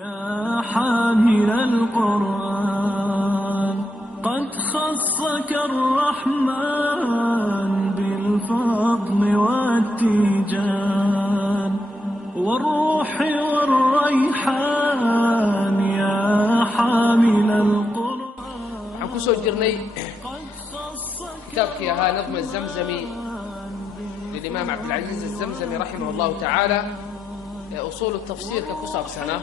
يا حامل القرآن قد خصك الرحمن بالفضل والتيجان والروح والريحان يا حامل القرآن. حكوسو جرني كتابك يا نظم الزمزمي للإمام عبد العزيز الزمزمي رحمه الله تعالى أصول التفسير ككسب سنة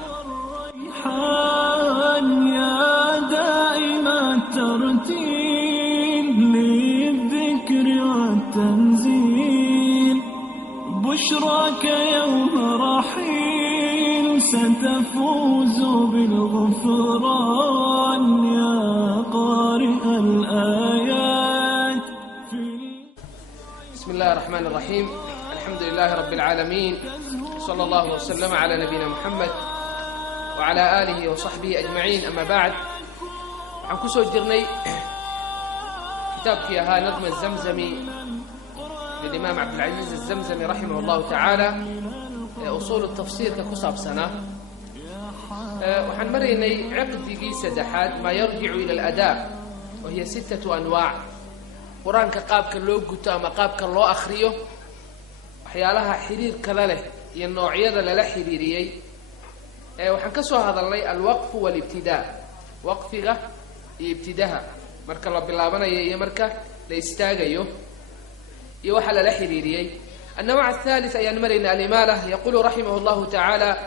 يا دائم الترتيل للذكر والتنزيل بشراك يوم رحيل ستفوز بالغفران يا قارئ الآيات. بسم الله الرحمن الرحيم. الحمد لله رب العالمين، صلى الله وسلم على نبينا محمد وعلى آله وصحبه أجمعين. أما بعد، عن كسو جرني كتابك يا نظم الزمزمي للإمام عبد العزيز الزمزمي رحمه الله تعالى أصول التفسير ككسب سنة. وحن مريني عقد سدحات ما يرجع إلى الأداء، وهي 6 أنواع. قرآن كقابك اللو قتا ما قابك الله أخريه waxyaalaha xiriirka la leh iyo noocyada lala xiriiriyay. Waxaan ka soo hadalnay alwaqf walibtidaa, waqfiga iyo ibtidaha marka la bilaabanayo iyo marka la istaagayo iyo waxa lala xiriiriyay. النوع الثالث أيان مرينا الإمالة. يقول رحمه الله تعالى: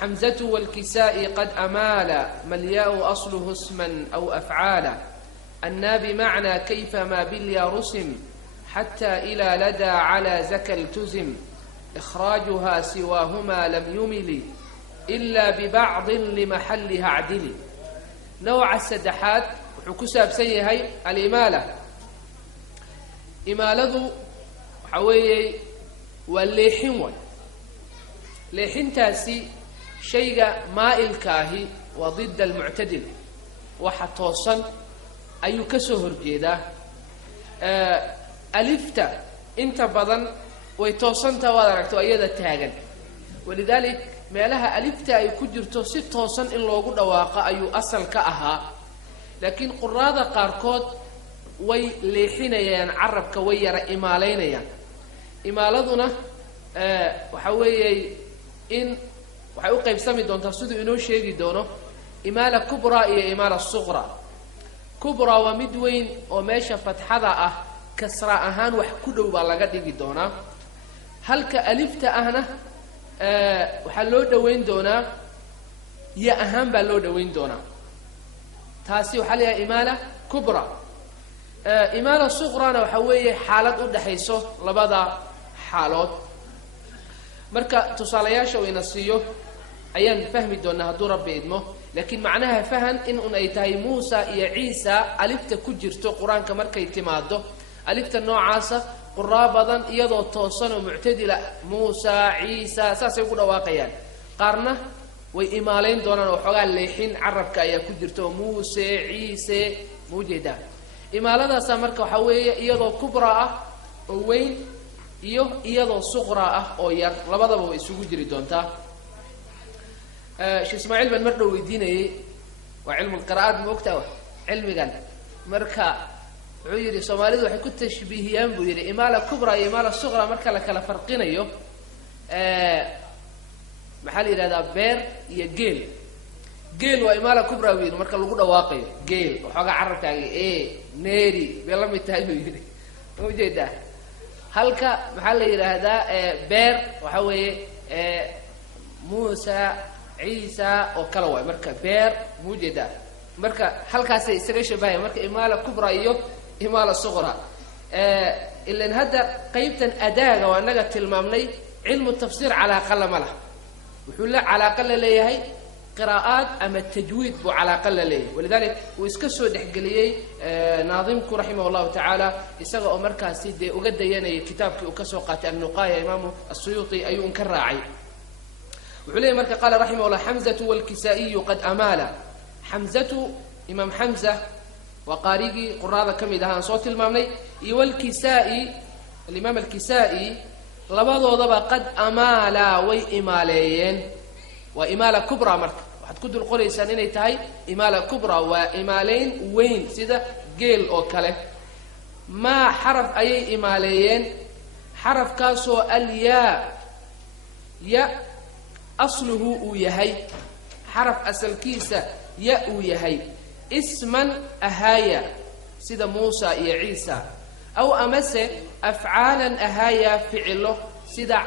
حمزة والكساء قد أمالا ما الياء أصله اسما أو أفعالا النا بمعنى كيفما باليا رسم حتى إلى لدى على زكى التزم إخراجها سواهما لم يمل إلا ببعض لمحلها عدل. نوع السدحات وحكسها بسيهي الإمالة. إمالة حوي والليحن ليحن تاسي شيء مائل كاهي وضد المعتدل وحتوصل أي كسهر جيدا. ألفتا انت بدن ويتوصنت وادركتو ايدا تاغن، ولذلك مالها ألفتا اي كجرتو سي توصن ان لوغو دواقه ايو اصل كاها. لكن قراده قاركود way leexinayaan carabka way yara imaaleynayaan. imaaladuna waxa weeyay in waxay u qaybsami doontaa sidoo inoo sheegi doono imaala kubra iyo imaala sughra. kubra waa mid weyn oo meesha fatxada ah kasra ahaan wax ku dhow baa laga dhigi doonaa, halka alifta ahna waxaa loo dhaweyn doonaa ya ahaan baa loo dhaweyn doonaa. taasi waxaa leeyahay imaala kubra. imaala suqrana waxa weeye xaalad u dhaxayso labada xaalood. marka tusaalayaasha uu ina siiyo ayaan fahmi doonaa hadduu rabbi idmo, laakiin macnaha fahan in ay tahay Muusa iyo Ciisa alifta ku jirto quraanka markay timaado. alifta noocaasa quraa badan iyadoo toosan oo muctadila Muusa Ciisa saasay ugu dhawaaqayaan. qaarna way imaaleyn doonaan oo xogaa leexin carabka ayaa ku jirto Muuse Ciise mujeda. imaaladaas marka waxa weeye iyadoo kubra ah oo weyn iyo iyadoo suqra ah oo yar, labadaba way isugu jiri doontaa. Sheekh Ismaaciil ban mar dhow weydiinayay waa cilmu qiraa'ad moogtaa cilmigan. marka wuxuu yiri Soomaalidu waxay ku tashbiihiyaan buu yiri imaala kubra iyo imaala sughra marka la kala farqinayo. maxaa la yiraahdaa beer iyo geel. geel waa imaala kubra weyn marka lagu dhawaaqayo geel waxooga carabkaaga neeri bee la mid tahay buu yiri ujeedaa. halka maxaa la yiraahdaa beer waxa weeye Muusa Ciisa oo kala way marka beer mujeda. marka halkaas ay isaga shabahay marka imaala kubra iyo imaala sughra. ilan hada qaybtan adaaga waa naga tilmaamnay cilmu tafsiir calaaqa lama lah. wuxuu la calaaqa la leeyahay qiraa'at ama tajwiid buu calaaqa la leeyahay. walidalik uu iska soo dhaxgeliyay naadimku rahimahullahu ta'ala isaga oo markaasi de uga dayanay kitaabkii uu ka soo qaatay an-nuqaya imaamu as-suyuti ayuu ka raacay. wuxuu leeyahay marka qala rahimahullah: hamzatu wal kisaa'i qad amala. hamzatu imam hamza وقارئي قراءة كميدها صوت المامني والكسائي الإمام الكسائي لبضوا ضبا قد أمالا وإماليين وإمالة كبرى مرك waxaad ku dul qoraysaan inay tahay imaala kubra waa imaalayn weyn sida geel oo kale maa xaraf ayay imaaleeyeen xarafkaasoo alyaa ya asluhu uu yahay xaraf asalkiisa ya uu yahay isman ahaaya sida muusa iyo ciisa aw amase afcaalan ahaaya ficilo sida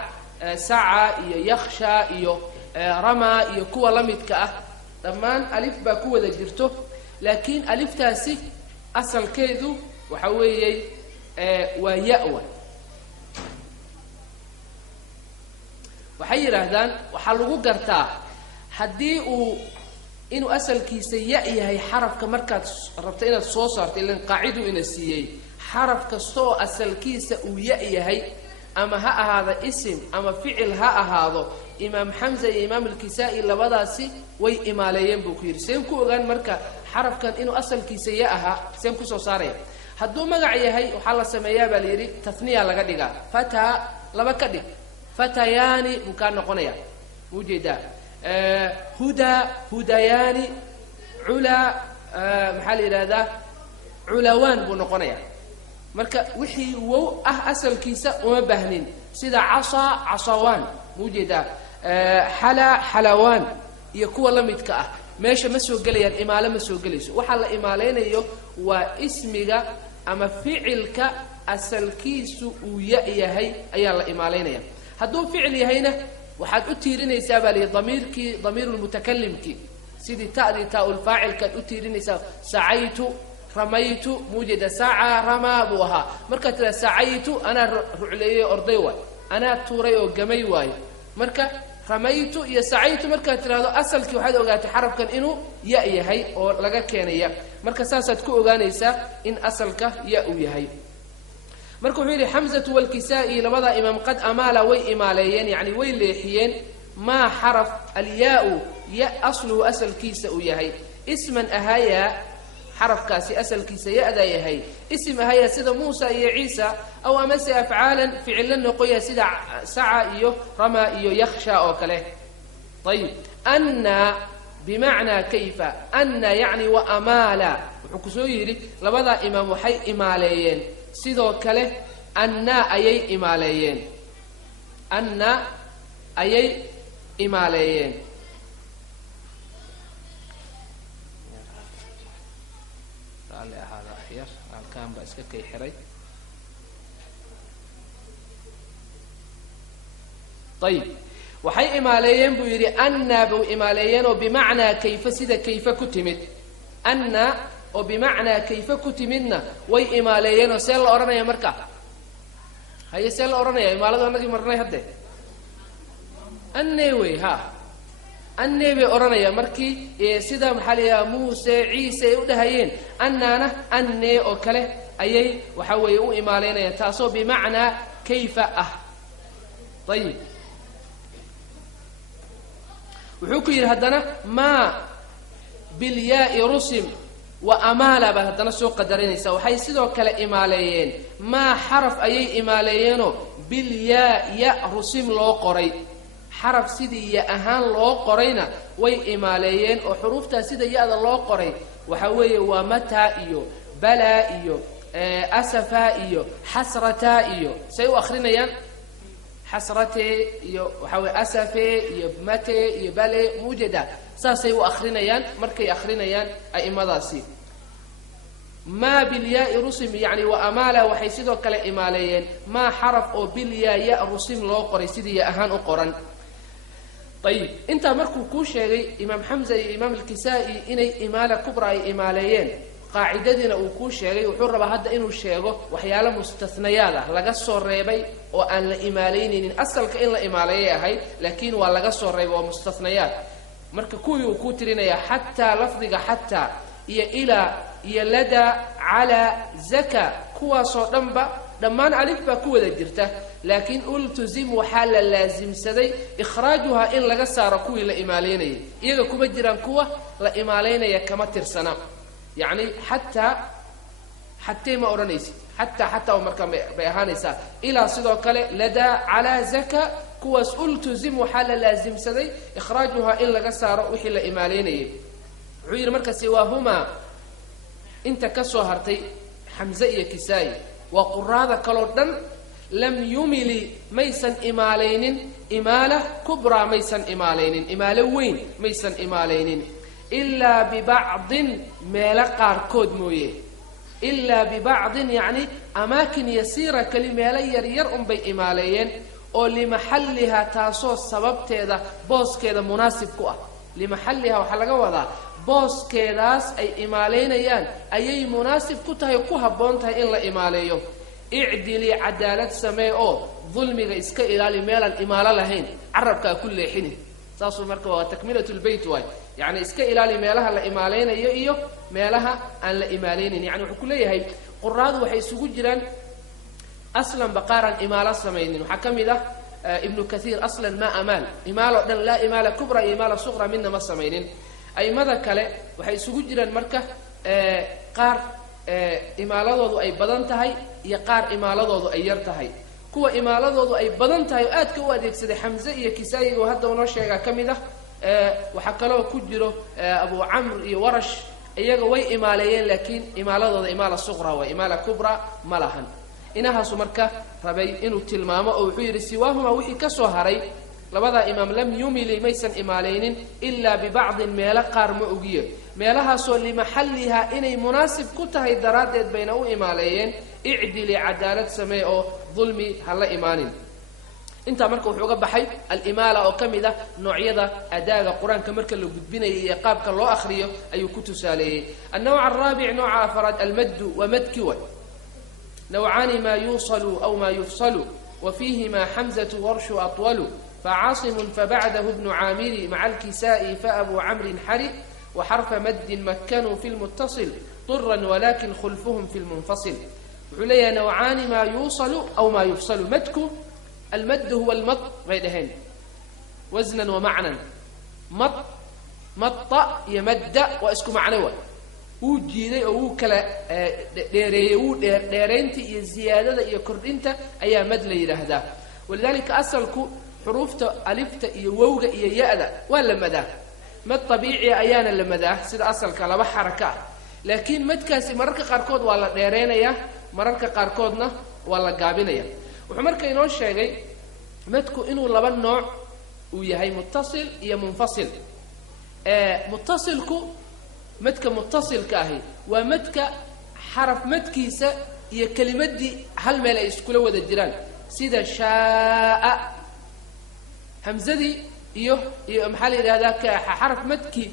saca iyo yakhsha iyo ramaa iyo kuwa la midka ah dhammaan alif baa ku wada jirto laakiin aliftaasi asalkeedu waxa weeyey waa ya-wa waxay yidhaahdaan waxaa lagu gartaa haddii uu inuu asalkiisa ya yahay xarafka markaad rabto inaad soo saarto ilan qaacidu ina siiyey xaraf kasta oo asalkiisa uu ya yahay ama ha ahaado isim ama ficil ha ahaado imaam xamza iyo imaam alkisaa-i labadaasi way imaaleeyeen buu ku yidhi seen ku ogaan marka xarafkan inuu asalkiisa ya ahaa seen kusoo saaraya hadduu magac yahay waxaa la sameeyaa baa la yidhi tafniya laga dhigaa fataa laba ka dhig fatayaani buu kaa noqonaya muu jeedaa hudaa hudayaani culaa maxaa la yidhahdaa culawaan buu noqonaya marka wixii wow ah asalkiisa uma baahnin sida casaa casawaan muu jeedaa xala xalawaan iyo kuwa la midka ah meesha ma soo gelayaan imaalo ma soo gelayso waxaa la imaaleynayo waa ismiga ama ficilka asalkiisu uu ya yahay ayaa la imaaleynaya hadduu ficil yahayna waxaad u tiirinaysaa baa lihi damiirkii damiirulmutakalimkii sidii ta'dii taa-ulfaacilkaad u tiirinaysaa sacaytu ramaytu muujeda saca ramaa buu ahaa markaad tidhahda sacaytu anaa rucleeyey orday waay anaa tuuray oo gamay waayo marka ramaytu iyo sacaytu markaad tidhahdo asalkii waxaad ogaatay xarafkan inuu ya yahay oo laga keenaya marka saasaad ku ogaanaysaa in asalka ya uu yahay marka wuxuu yidhi xamzatu walkisaa-i labadaa imaam qad amaala way imaaleeyeen yacni way leexiyeen maa xaraf alyaa-u ya asluhu asalkiisa uu yahay isman ahaayaa xarafkaasi asalkiisa ya-daa yahay isim ahaayaa sida muusa iyo ciisa aw amase afcaalan ficilla noqoya sida saca iyo ramaa iyo yakhsha oo kale ayib anna bimacnaa kayfa anna yacni wa amaala wuxuu kusoo yidhi labadaa imaam waxay imaaleeyeen sidoo kale anna ayay imaaleeyeen anna ayay imaaleeyeen raalli ahaada axyar halkaan baa iska kay xiray ayib waxay imaaleeyeen buu yidhi anna buu imaaleeyeen oo bimacnaa kayfa sida kayfa ku timid anna oo bimacnaa kayfa ku timidna way imaaleeyeen oo see la odhanaya marka haye see la odhanaya imaaladu anagii marnay haddee annee wey ha annee bay odhanaya markii sida maxaa la yidhaha muuse ciise ay u dhahayeen annaana annee oo kale ayay waxa weeye u imaaleynayaan taasoo bimacnaa kayfa ah ayib wuxuu ku yidhi haddana maa bilyaa-i rusim wa amaala baad haddana soo qadarinaysaa waxay sidoo kale imaaleeyeen maa xaraf ayay imaaleeyeenoo bilyaa ya rusim loo qoray xaraf sidii ya ahaan loo qorayna way imaaleeyeen oo xuruuftaa sida ya-da loo qoray waxa weeye waa mataa iyo balaa iyo asafaa iyo xasrataa iyo say u akrinayaan xasratee iyo waxaa weye asafee iyo matee iyo bale muujeda saasay u akrinayaan markay akrinayaan a'imadaasi maa bilyaa-i rusim yacni wa amaala waxay sidoo kale imaaleeyeen maa xaraf oo bilyaa ya rusim loo qoray sidii ya ahaan u qoran ayib intaa markuu kuu sheegay imaam xamza iyo imaam alkisaa-i inay imaala kubra ay imaaleeyeen qaacidadiina uu kuu sheegay wuxuu rabaa hadda inuu sheego waxyaalo mustahnayaad ah laga soo reebay oo aan la imaaleynaynin asalka in la imaaleeyay ahayd laakiin waa laga soo reebay waa mustahnayaad marka kuwii uu kuu tirinayaa xataa lafdiga xataa iyo ilaa iyo ladaa calaa zaka kuwaasoo dhanba dhammaan alif baa ku wada jirta laakiin ultuzim waxaa la laasimsaday ikhraajuhaa in laga saaro kuwii la imaaleynayay iyaga kuma jiraan kuwa la imaaleynaya kama tirsana yacni xataa xatee ma odhanaysid xataa oo markaa bay ahaanaysaa ilaa sidoo kale ladaa calaa zaka كواس ألتزم وحال لازم سدي إخراجها إلا قصار وحل إماليني عير مركز سواهما انت كسوهرتي حمزة كساي وقراذا كالودن لم يمل ميسا إمالين إمالة كبرى ميسا إمالين إمالة وين ميسا إمالين إلا ببعض ملقار كود مويه إلا ببعض يعني أماكن يسيرة كلمة يرير بي إمالين أو لمحلها تاسو السبب تيدا بوس كيدا مناسب كوا لمحلها وحلقة وضع بوس كيداس أي إمالين أيان أي مناسب كتها يكوها بونتها إلا إماليو اعدلي عدالة سماء ظلمي إسكا إلالي ميلا إمالة لهين عربك كل حين ساسو مركبة تكملة البيت واي يعني إسكا إلالي ميلها لإمالين إيو ميلها أن لإمالين يعني وحكولي هاي قراد وحي سوق جيران أصلا بقارا إمالة سمين وحكم إذا ابن كثير أصلا ما أمال إمالة لا إمالة كبرى إمالة صغرى منا ما سمين أي ماذا كله وحي سوق جيران مركة قار إمالة أي بدن تهي يقار إمالة أي يرتهي كوا إمالة أي بدن تهي وآد كوا ديك سيد حمزة يكساي وهذا ونشيء كم إذا وحكلوا كجرو أبو عمرو ورش إيجا وي إماليين لكن إمالة إمالة صغرى وإمالة كبرى ملهن إنها سمركة ربي إنه تلمامة أو حير سواهما وحي كسوهري لبدا إمام لم يمل ميسا إمالين إلا ببعض ميلا قار مؤجية ميلها سول لمحلها إني مناسب كتها الدرادات بينه إماليين اعدل عدالة سماء ظلمي هلا إيمان انت مركو وحوغا بحي الإمالة أو كمدة نوعية أداء القرآن كمركا اللي بتبين يقابك الله أخريه أي كتس عليه النوع الرابع نوع أفراد المد ومد كوي نوعان ما يوصل أو ما يفصل وفيهما حمزة ورش أطول فعاصم فبعده ابن عامر مع الكساء فأبو عمرو حري وحرف مد مكنوا في المتصل طرا ولكن خلفهم في المنفصل عليا نوعان ما يوصل أو ما يفصل مدك المد هو المط غيرهن وزنا ومعنى مط يمد واسكو معنوي وجيدي او كلا ديريو ديرينتي زياده iyo kordhinta ayaa mad la yiraahdaa ولذلك asalku xurufta alifta iyo wawga iyo yaada waa la madaa mad tabiici ayaana la madaa sida asalka laba xaraka laakiin madkaasi mararka qaarkood waa la dheereenaya mararka qaarkoodna waa la gaabinaya wuxuu marka inoo sheegay madku inuu laba nooc uu yahay muttasil iyo munfasil muttasilku madka muttasilka ahi waa madka xaraf madkiisa iyo kalimadii hal meel ay isku wada jiraan sida shaa hamzadi iyo maxaa la yiraahdaa ka xaraf madki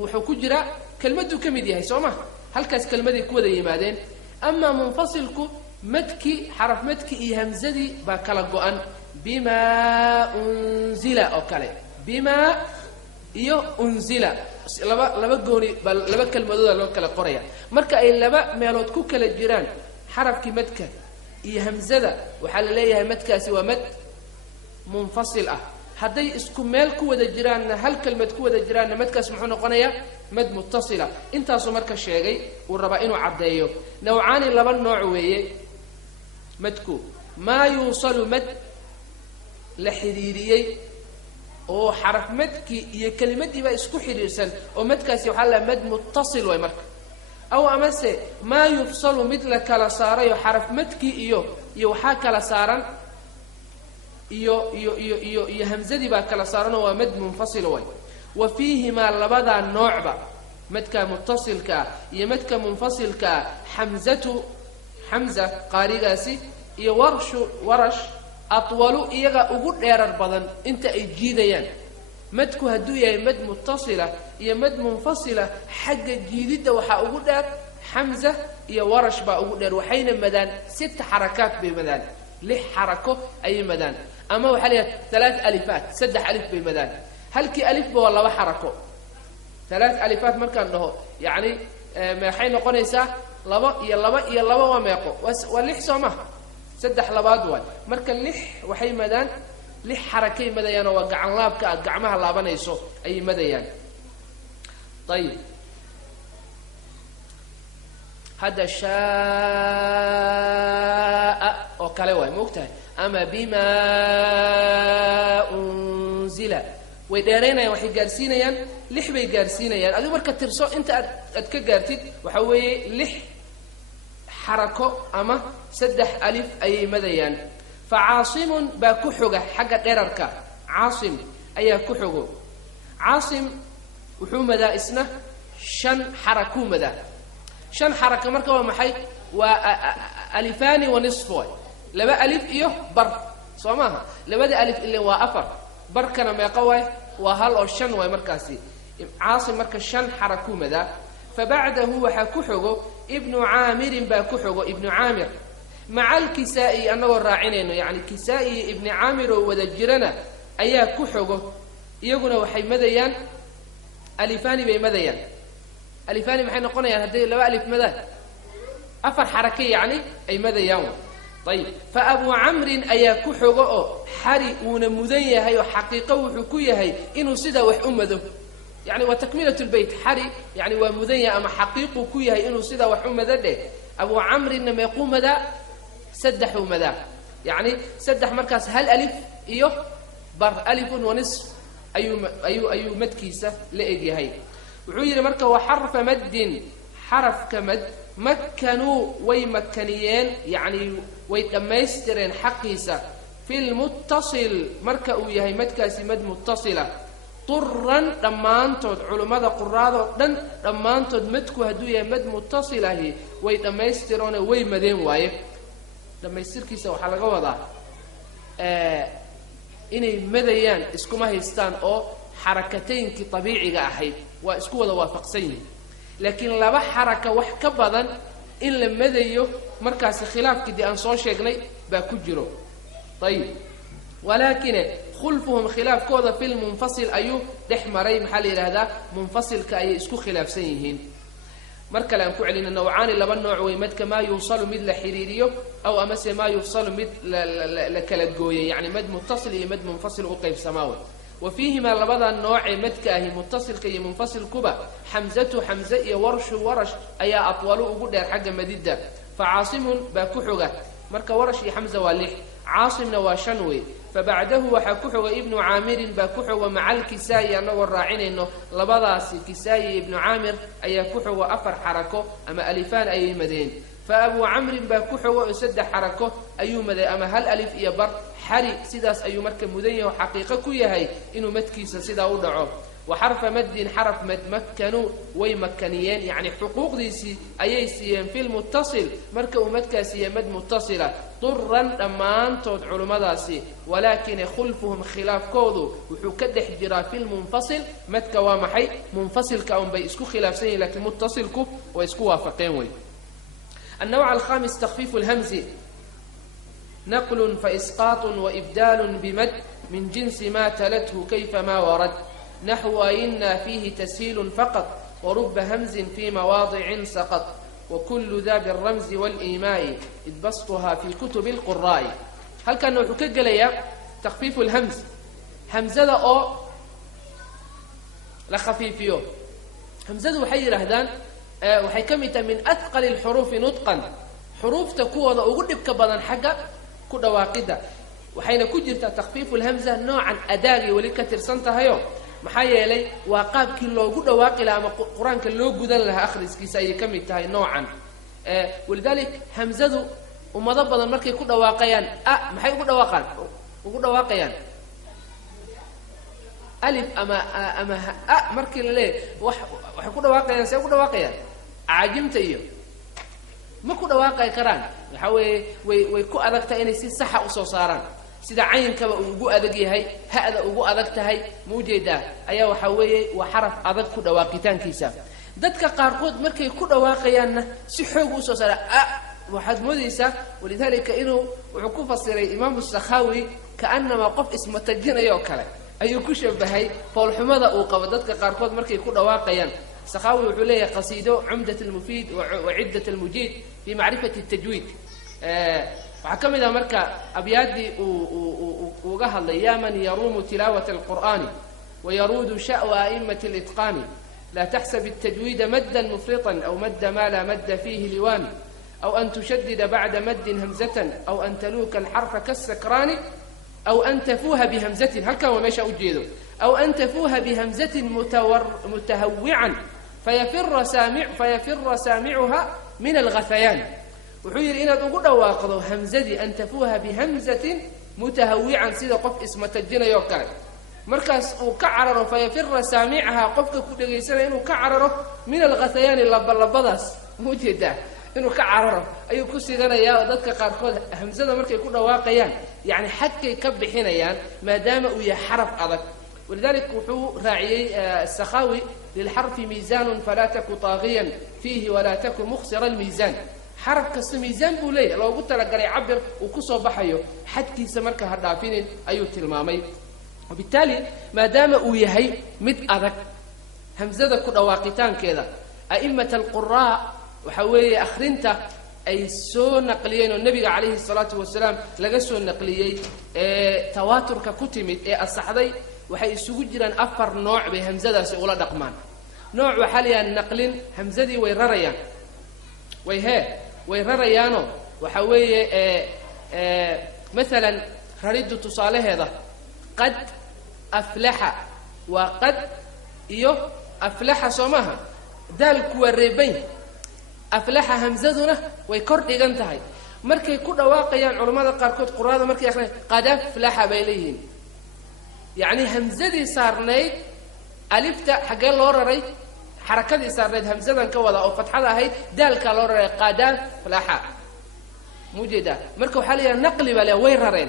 wuxuu ku jira kalmadu kamid yahay sooma halkaas kalmadii ku wada yimaadeen ama munfasilku madki xaraf madki iyo hamzadi ba kala go'an bima unzila oo kale bima iyo unzila laba gooni laba kalmadooda loo kala qoraya marka ay laba meelood ku kala jiraan xarafkii madka iyo hamzada waxa la leeyahay madkaasi waa mad munfasil ah haday isku meel ku wada jiraan hal kalmad ku wada jiraan madkaas muxuu noqonayaa mad muttasila intaasu marka sheegay uu raba inuu cadeeyo nawcaani laba nooc weeye madku ma yuusalu mad la xiriiriyay oo xaraf madki iyo kalimadii ba isku xiriirsan oo madkaasi waxa la mad muttasil way marka aw amase ma yufsalu mid la kala saarayo xaraf madki iyo waxa kala saaran iyo hamzadi ba kala saaran waa mad munfasil way wa fiihima labada noocba madka muttasilka iyo madka munfasilka hamza qaarigaasi iyo warash atwalu iyaga ugu dheerar badan inta ay jiidayaan madku haduu yahay mad muttasila iyo mad munfasila xagga jiidida waxa ugu dheer hamza iyo warash ba ugu dheer waxayna madaan 6 xarakaat bay madaan 6 xarako ay madaan ama waxa la 3 alifat 3 alif bay madaan halki alif ba laba xarako 3 alifat markaan dhaho yaani ma waxay noqonaysaa laba iyo laba waa meeqo waa 6 sooma 3 labaad way marka 6 waxay madaan 6 xarakay madayaan oo gacan laabka aad gacmaha laabanayso ay madayaan طيب هذا شاء او kale way moogtahay ama bima unzila way dheeraynayaan waxay gaarsiinayaan 6 bay gaarsiinayaan adigu marka tirso inta aad ka gaartid waxa weeye 6 xarako ama 3 alif ayay madayaan فعاصم باكحوجة حاجة ديرركا عاصم أي كحوجو عاصم وحوم ذا اسمه شن حركو مذا شن حركة مركب ومحي وألفان ونصف لبا ألف إيه بر صماها لبا ألف اللي وأفر بر كان ما قوي وهل أو شن ومركزي عاصم مركز شن حركو مذا فبعده وحكحوجو ابن عامر باكحوجو ابن عامر مع الكسائي أنه الراعين يعني كسائي ابن عامر وذجرنا أيها كحوجه يقولون وحي مذيان ألفان بي مذيان ألفان محين قلنا يعني هذه لو ألف مذيان أفر حركي يعني أي مذيان طيب فأبو عمرو أيها كحوجه حريقون مذيه هي حقيقة وحكوية هي إنه سدا وحمده يعني وتكملة البيت حري يعني ومذيه أما حقيقة كوية هي إنه سدا وحمده أبو عمرو إنما يقوم مذا سدح ومذا يعني سدح مركز هل ألف إيوه بر ألف ونصف أي مد كيسة لإيدي هاي وعير مركز وحرف مد حرف كمد مكنوا ويمكنيين يعني ويتميسترين حقيسة في المتصل مركز ويهي مد كاسي مد متصلة طرا لما أنتد علماء قرادة لما أنتد مدكو هدوية مد متصلة هي ويتميسترون ويمدين وايف لما يصير كيسة وحلقة وضع إني مديان اسكو ما هيستان أو حركتين كطبيعي أحيد واسكو وضا وافقسين لكن لبا حركة وحكبضا إن لما مديو مركز خلاف كدي أنصار شيقني باكجرو طيب ولكن خلفهم خلاف كوضا في المنفصل أيو دحمري محلي هذا منفصل كأي اسكو خلاف سيهين مركا لأن كعلين النوعان لبا النوع ويمد ما يوصل مثل حريريو أو أمس ما يوصل مثل لكالتقوية يعني مد متصل مد منفصل وقيف سماوي وفيهما لبضا النوع مد كاهي متصل كي منفصل كبا حمزة ورش أي أطول وقود حاجة مديدة فعاصم باكحوغة مركا ورش حمزة واللح عاصم نواشنوي فبعده وحكحوغ ابن عامر باكحوغ مع الكسائي أنه الراعين إنه لبضاسي كسائي ابن عامر أي كحوغ أفر حركه أما ألفان أي مدين فأبو عمرو باكحوغ يسد حركه أي مدين أما هل ألف إيبر حري سيداس أي مركب مدين وحقيقة كويهي إنه متكيس سيدا ودعوه وحرف مد حرف مد مكنوا ويمكنيين يعني حقوق ديسي أيسيين في المتصل مركب مدكاسي مد متصلة طرا لما أنتود علماء ولكن خلفهم خلاف كودو وحكد حجرا في المنفصل مدك ومحي منفصل كأن بيسكو خلاف سين لكن متصل كو ويسكو وافقين وي النوع الخامس تخفيف الهمز نقل فإسقاط وإبدال بمد من جنس ما تلته كيفما ورد نحو إن فيه تسهيل فقط ورب همز في مواضع سقط وكل ذا بالرمز والإيماء إذ بسطها في كتب القراء هل كان نوحك ليا تخفيف الهمز همزة أو لخفيفيو همزة وحي رهدان وحي كميت من أثقل الحروف نطقا حروف تكون أقول بكبضا حاجة كل واقدة وحين كجرت تخفيف الهمزة نوعا أداغي ولكتر سنتها يوم محايا لي وقاب كله جود واقع لما قرآن كله جود لها آخر إسكيساي كم يتهاي نوعا ولذلك همزة ومضبط المركي كل واقعيان محايا جود واقعيان ألف أما مركي ليه وحكود واقعيان سيكود واقعيان عجمت إيه ما كود واقع كران يحاول ويكو أذكت إني سي صحة وصوصاران sida caynkaba ugu adag yahay haada ugu adag tahay muujeeda ayaa waxa weeye waa xaraf adag ku dhawaaqitaankiisa dadka qaarkood markay ku dhawaaqayaan si xoog u soo saara waxaad moodaysaa walidaalika inuu wuxuu ku fasiray imaam as-sakhawi kaanama qof isma tajinayo kale ayuu ku shabahay foolxumada uu qabo dadka qaarkood markay ku dhawaaqayaan sakhawi wuxuu leeyahay qasiido umdat al-mufid wa iddat al-mujid fi ma'rifati at-tajwid وحكمنا مركا أبيادي وجهل يا من يروم تلاوة القرآن ويرود شأو أئمة الإتقان لا تحسب التجويد مدا مفرطا أو مد ما لا مد فيه لوان أو أن تشدد بعد مد همزة أو أن تلوك الحرف كالسكران أو أن تفوه بهمزة هل كان وماشى أجيده أو أن تفوه بهمزة متهوعا فيفر سامعها من الغثيان وحير إن تقول واقضوا همزة أن تفوه بهمزة متهوعا سيدا قف اسم تجين يوكال مركز وكعرر فيفر سامعها قفك كل جيسنا إنه كعرر من الغثيان اللبضاس مجدا إنه كعرر أي كسي غنا يا ضدك قاركود همزة مركز يكون واقعيان يعني حتى يكب حينيان ما دام ويا حرف أضك ولذلك وحو راعي السخاوي للحرف ميزان فلا تك طاغيا فيه ولا تك مخسر الميزان حرف كست ميزان بولي لو قلت لك يعبر وكسو بحيو حتى سمرك هدافين أيو تلمامي وبالتالي ما دام ويهي مد أذك همزة كل واقتان كذا أئمة القراء وحوي أخرنته أي سو نقليين النبي عليه الصلاة والسلام لقسوا النقليين تواتر ككتمت الصحدي وحي سجران أفر نوع بهمزة سؤال دقمان نوع وحاليا النقل همزة ويرريان ويرريانو وحوي مثلا رد تصالح هذا قد أفلح وقد أفلح سماها ذلك والربين أفلح همزتنا ويكرد جنتهاي مركي كل واقعيا علماء قاركود قرآن مركي أخرين قد أفلح بيليهن يعني همزتي صارنيت ألفت حاجة لورري حركتي صارنيت همزة كوضع أو فتحة هاي ذلك لورري قد أفلح موجودة مركو حاليا نقل ولا ويررين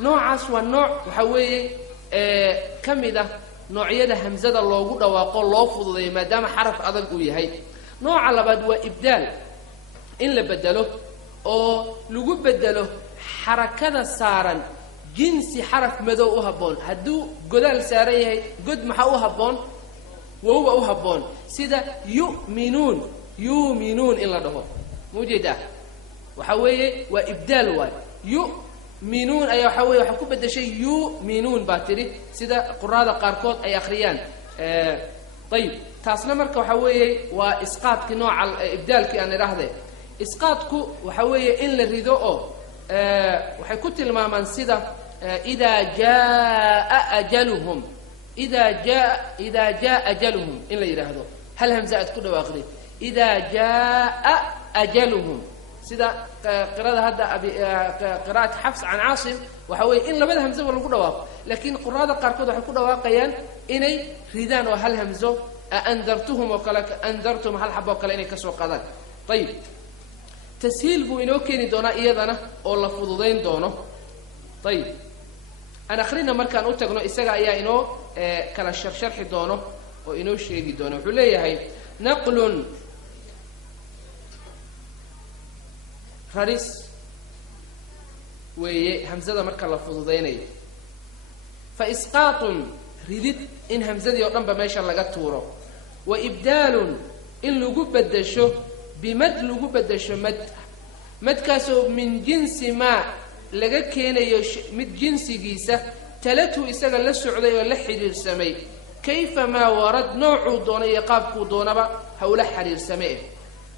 نوع أسوأ النوع وحوي كم إذا نوعية همزة الله وجود وقول الله فضل ما دام حرف أضل ويهي نوع على بدو إبدال إن لبدله أو لجو بدله حركة سارا جنس حرف مدو أهبون هدو جدال ساريه جد محو أهبون وهو أهبون سيدا يؤمنون إلا ده موجودة وحوي وإبدال واي يؤمنون أي حوي وحكو بده شيء يؤمنون باتري سيدا قرادة قاركود أي أخريان طيب تاسنا مركو حوي وإسقاط كنوع الإبدال كأن رهذا إسقاطكو وحوي إن الردوء وحكوت المامان سيدا إذا جاء أجلهم إذا جاء أجلهم إن يرهذو هل همزة تكون واقدي إذا جاء أجلهم سيدا قراءة هذا قراءة حفص عن عاصم وحوي إن لبدا همزة ولا كل واقع لكن قراءة قاركود وحكون واقعيا إني ردان وهل همزة أنذرتهم وقالك أنذرتم هل حبوا قال إني كسر قذا طيب تسهيل بو إنه كيني دونا إيادنا ولا فضودين دونه طيب أنا خلينا مركان أوتقنو إسقى إياه إنه كلا شرح دونه وإنه شيء دونه حليه هاي نقل خريس وهمزة مركا لفظودين فإسقاط ردد إن همزة يقرن بماشا لغا تورو وإبدال إن لغو بدشو بمد لغو بدشو مد كاسو من جنس ما لغا كينا مد جنس جيسة تلته إساقا لسعودي ولحد السمي كيفما ورد نوع دون يقابكو دونبا هولا حرير سمي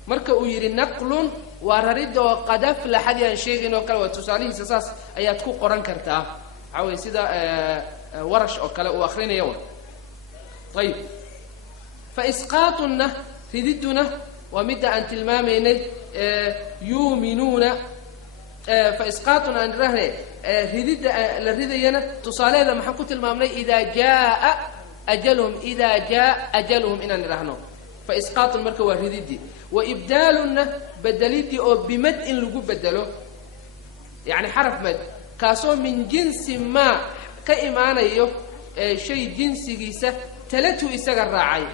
مركا ويري نقل وارد وقد أفلح حد شيء إنه كلا وتساليه ساس أياتكو قران كرتا عاوي سيدا ورش أو كلا وآخرين يوم طيب فإسقاطنا رددنا ومدى أن تلمامين يؤمنون فإسقاطنا أن رهن ردد للردينا تصاليه لما حكو تلمامين إذا جاء أجلهم إن رهنهم فإسقاط المركب ورددي وإبدالنا بدليدي أو بمد إن لجو بدله يعني حرف مد كاسو من جنس ما كإيمانه شيء جنسي جيسة تلته إسقى الراعي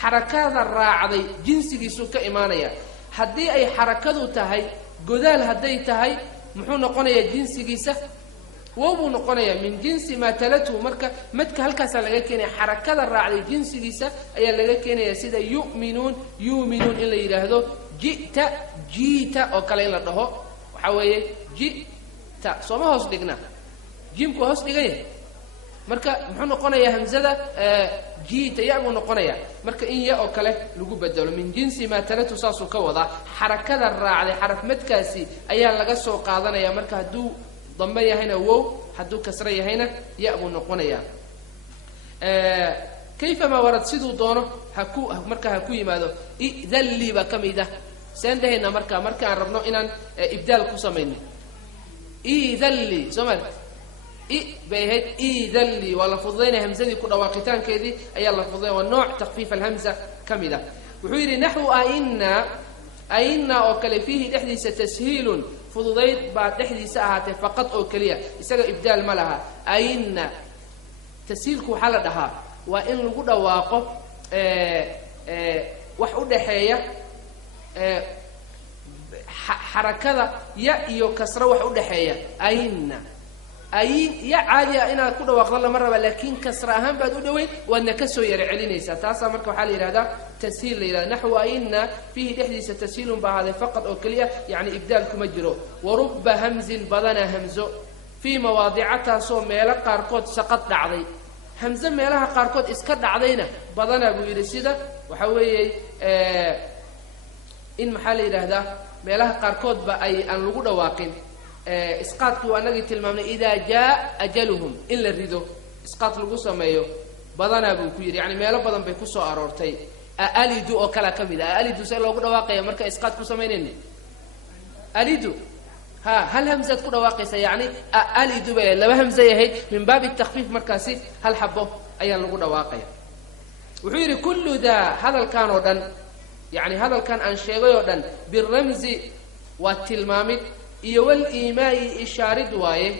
حركات الراعي جنسي جيسو كإيمانه هدي أي حركة تهي جدال هدي تهي محو نقنية جنسي جيسة وابو نقنية من جنس ما تلته مركا مدك هالكاسة لغاكيني حركة الراعي جنسي جيسة أي لغاكيني يا سيدة يؤمنون إلا يرهدو جيت أو كلا إلا ده وحوي جيت سوما هوس دقنا جيمكو هوس دقيه marka muxuu noqonayaa hamzada jiita ya buu noqonayaa marka in ya oo kale lagu bedelo min jinsi maa talatu saasuu ka wadaa xarakada raacday xaraf madkaasi ayaa laga soo qaadanayaa marka hadduu dambe yahayna wow hadduu kasro yahayna ya buu noqonayaa kayfama warad siduu doono marka ha ku yimaado idalli baa ka mid ah saan dhahayna markaan rabno inaan ibdaal ku samayno idalli soo ma bay ahayd idalli waa la fududaynaya hamzadii ku dhawaaqitaankeedii ayaa la fududaynaya waa nooc takfiif alhamza ka mid ah wuxuu yidhi naxwu aina oo kale fiihi dhexdiisa tashiilun fududayd baa dhexdiisa ahaatee faqad oo keliya isaga ibdaal ma laha aina tashiilku waxaa la dhahaa waa in lagu dhawaaqo wax u dhaxeeya xarakada ya iyo kasro wax u dhaxeeya aina ya caadi ah inaad ku dhawaaqdo lama raba laakiin kasra ahaan baad u dhaweyn waadna ka soo yara celinaysaa taasaa marka waxaa la yidhahdaa tashiil la yidhahda naxwu aina fiihi dhexdiisa tashiilun baa ahaaday faqad oo keliya yacni ibdaal kuma jiro waruba hamzin badana hamzo fii mawaadicataasoo meelo qaarkood saqad dhacday hamze meelaha qaarkood iska dhacdayna badanaa buu yidhi sida waxaa weeye in maxaa la yidhaahdaa meelaha qaarkoodba aan lagu dhawaaqin isqaadkii waa anagii tilmaamnay idaa jaa ajaluhum in la rido isqaad lagu sameeyo badanaa buu ku yidhi yani meelo badan bay kusoo aroortay alidu oo kalea ka mid ah alidu see loogu dhawaaqaya marka isqaad ku samaynayna alidu hal hamzaad ku dhawaaqaysa yani alidu bay laba hamzay ahayd min baabi takfiif markaasi hal xabo ayaa lagu dhawaaqaya wuxuu yidhi kullu daa hadalkan oo dhan yani hadalkan aan sheegay oo dhan biramzi waa tilmaamid iyo waliimaa'i ishaarid waaye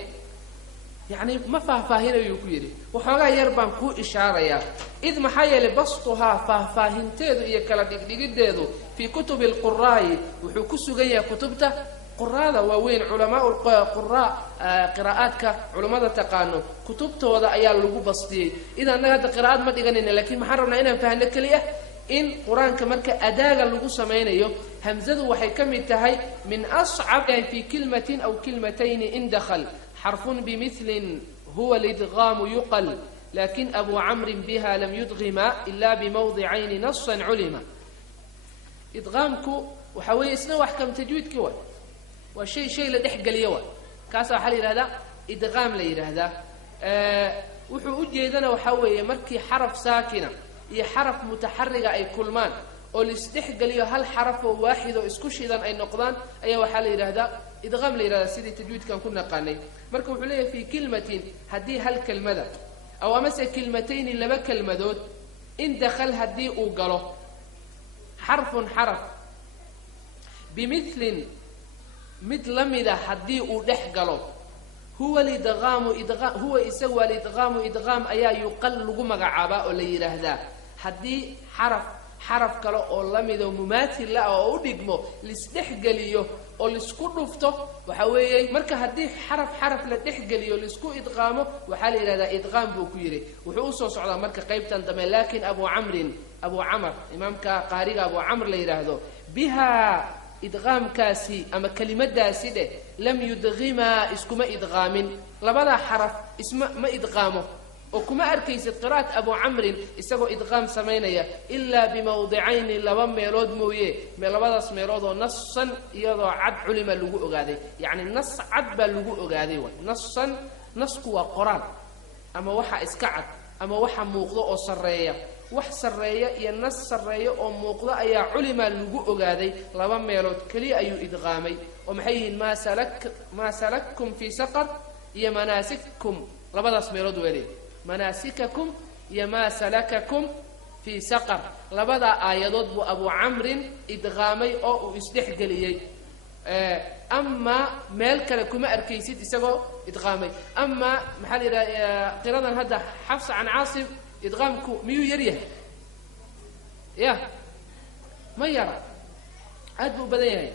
yani ma faahfaahinayuu ku yidhi waxoogaa yar baan kuu ishaarayaa id maxaa yeelay bastuhaa faahfaahinteedu iyo kala dhigdhigiddeedu fii kutubi alquraa'i wuxuu ku sugan yahay kutubta quraada waaweyn culamaa quraa qiraa'aadka culammada taqaano kutubtooda ayaa lagu bastiyey idan annaga hadda qiraa'ad ma dhiganayna lakiin maxaan rabnaa inaan fahno keliya in qur-aanka marka adaaga lagu samaynayo hamzadu waxay ka mid tahay min ascab fi kilmatin aw kilmatayni in dakal xarfun bimilin huwa lidgaamu yuqal lakin abu camrin biha lam yudgima ila bimawdicayni nasan culima idqaamku waxa weeye isna wax kam tajwiidki waay waa shay la dhexgeliyo waay kaasa waxaa la yidhahdaa idqaam la yidhaahdaa wuxuu ujeedana waxaa weeye markii xaraf saakina iyo xaraf mutaxariga ay kulmaan oo laisdhexgeliyo hal xaraf oo waaxid oo isku shidan ay noqdaan ayaa waxaa la yidhahdaa idqaam la yidhahdaa sidii tajwiidkan ku naqaanay marka wuxuu leeyahay fii kilmatin haddii hal kelmada aw amase kilmatayni laba kelmadood in dakal haddii uu galo xarfun xaraf bimilin mid la mida haddii uu dhex galo huwa isagu waa lidqaamu idqaam ayaa yuqal lagu magacaabaa oo la yidhaahdaa haddii xaraf kale oo lamidoo mumaathil ah oo u dhigmo laisdhexgeliyo oo laisku dhufto waxa weeye marka haddii xaraf la dhexgeliyo laisku idqaamo waxaa la yidhahdaa idqaam buu ku yidhi wuxuu usoo socdaa marka qaybtan dambe laakin abu camr imaamka qaariga abu camr la yidhaahdo biha idqaamkaasi ama kelimadaasi dheh lam yudgimaa iskuma idqaamin labadaa xaraf ma idqaamo oo kuma arkaysid qiraa'at abu camrin isagoo idqaam samaynaya ilaa bimawdicayni laba meelood mooye labadaas meelood oo nasan iyadoo cad culima lagu ogaaday yacni nas cad baa lagu ogaaday waay nasan nasku waa qoraal ama waxa iska cad ama waxa muuqdo oo sarreeya wax sarreeya iyo nas sarreeya oo muuqdo ayaa culima lagu ogaaday laba meelood keliya ayuu idqaamay oo maxay yihiin maa salakkum fii saqar iyo manaasikkum labadaas meelood weeley manaasikakum iyo maa salakakum fii saqar labadaa aayadood buu abu camrin idqaamay oo uu isdhexgeliyey amaa meel kale kuma arkaysid isagoo idqaamay amaa maxaa la yidhaha qiradan hadda xafsa can caasim idqaamku miyuu yar yahay ya ma yara aad buu badan yahay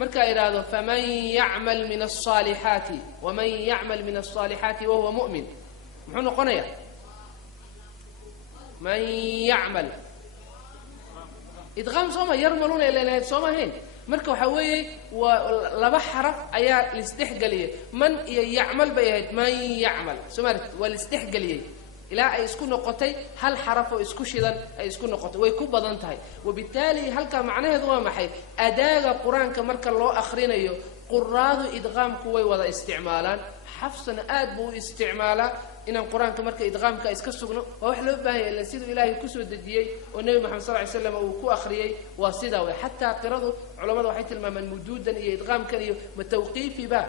markaa idhaahdo faman yacmal min الصaalixaati waman yacmal min الصaalixaati wahuwa mu'min muxuu noqonayaa man yacmal idqaam sooma yar maluna lenahayd sooma ahayn marka waxa weeye waa laba xaraf ayaa lisdhexgeliyay man iyo yacmal bay ahayd man yacmal soomaalit waa lisdhexgeliyey ilaa ay isku noqotay hal xaraf oo isku shidan ay isku noqotay way ku badan tahay wabittaali halkaa macnaheedu waa maxay adaaga qur-aanka marka loo akhrinayo quraadu idqaamku way wada isticmaalaan xafsana aad buu u isticmaalaa inaan qur-aanka marka idqaamka iska sugno waa wax loo baahan yahay siduu ilaahay kusoo dejiyey oo nebi moxamed sal ly slam uu ku akhriyey waa sidaa wey xataa qiradu culamada waxay tilmaamaan muduudan iyo idqaamkan iyo ma tawqiifiba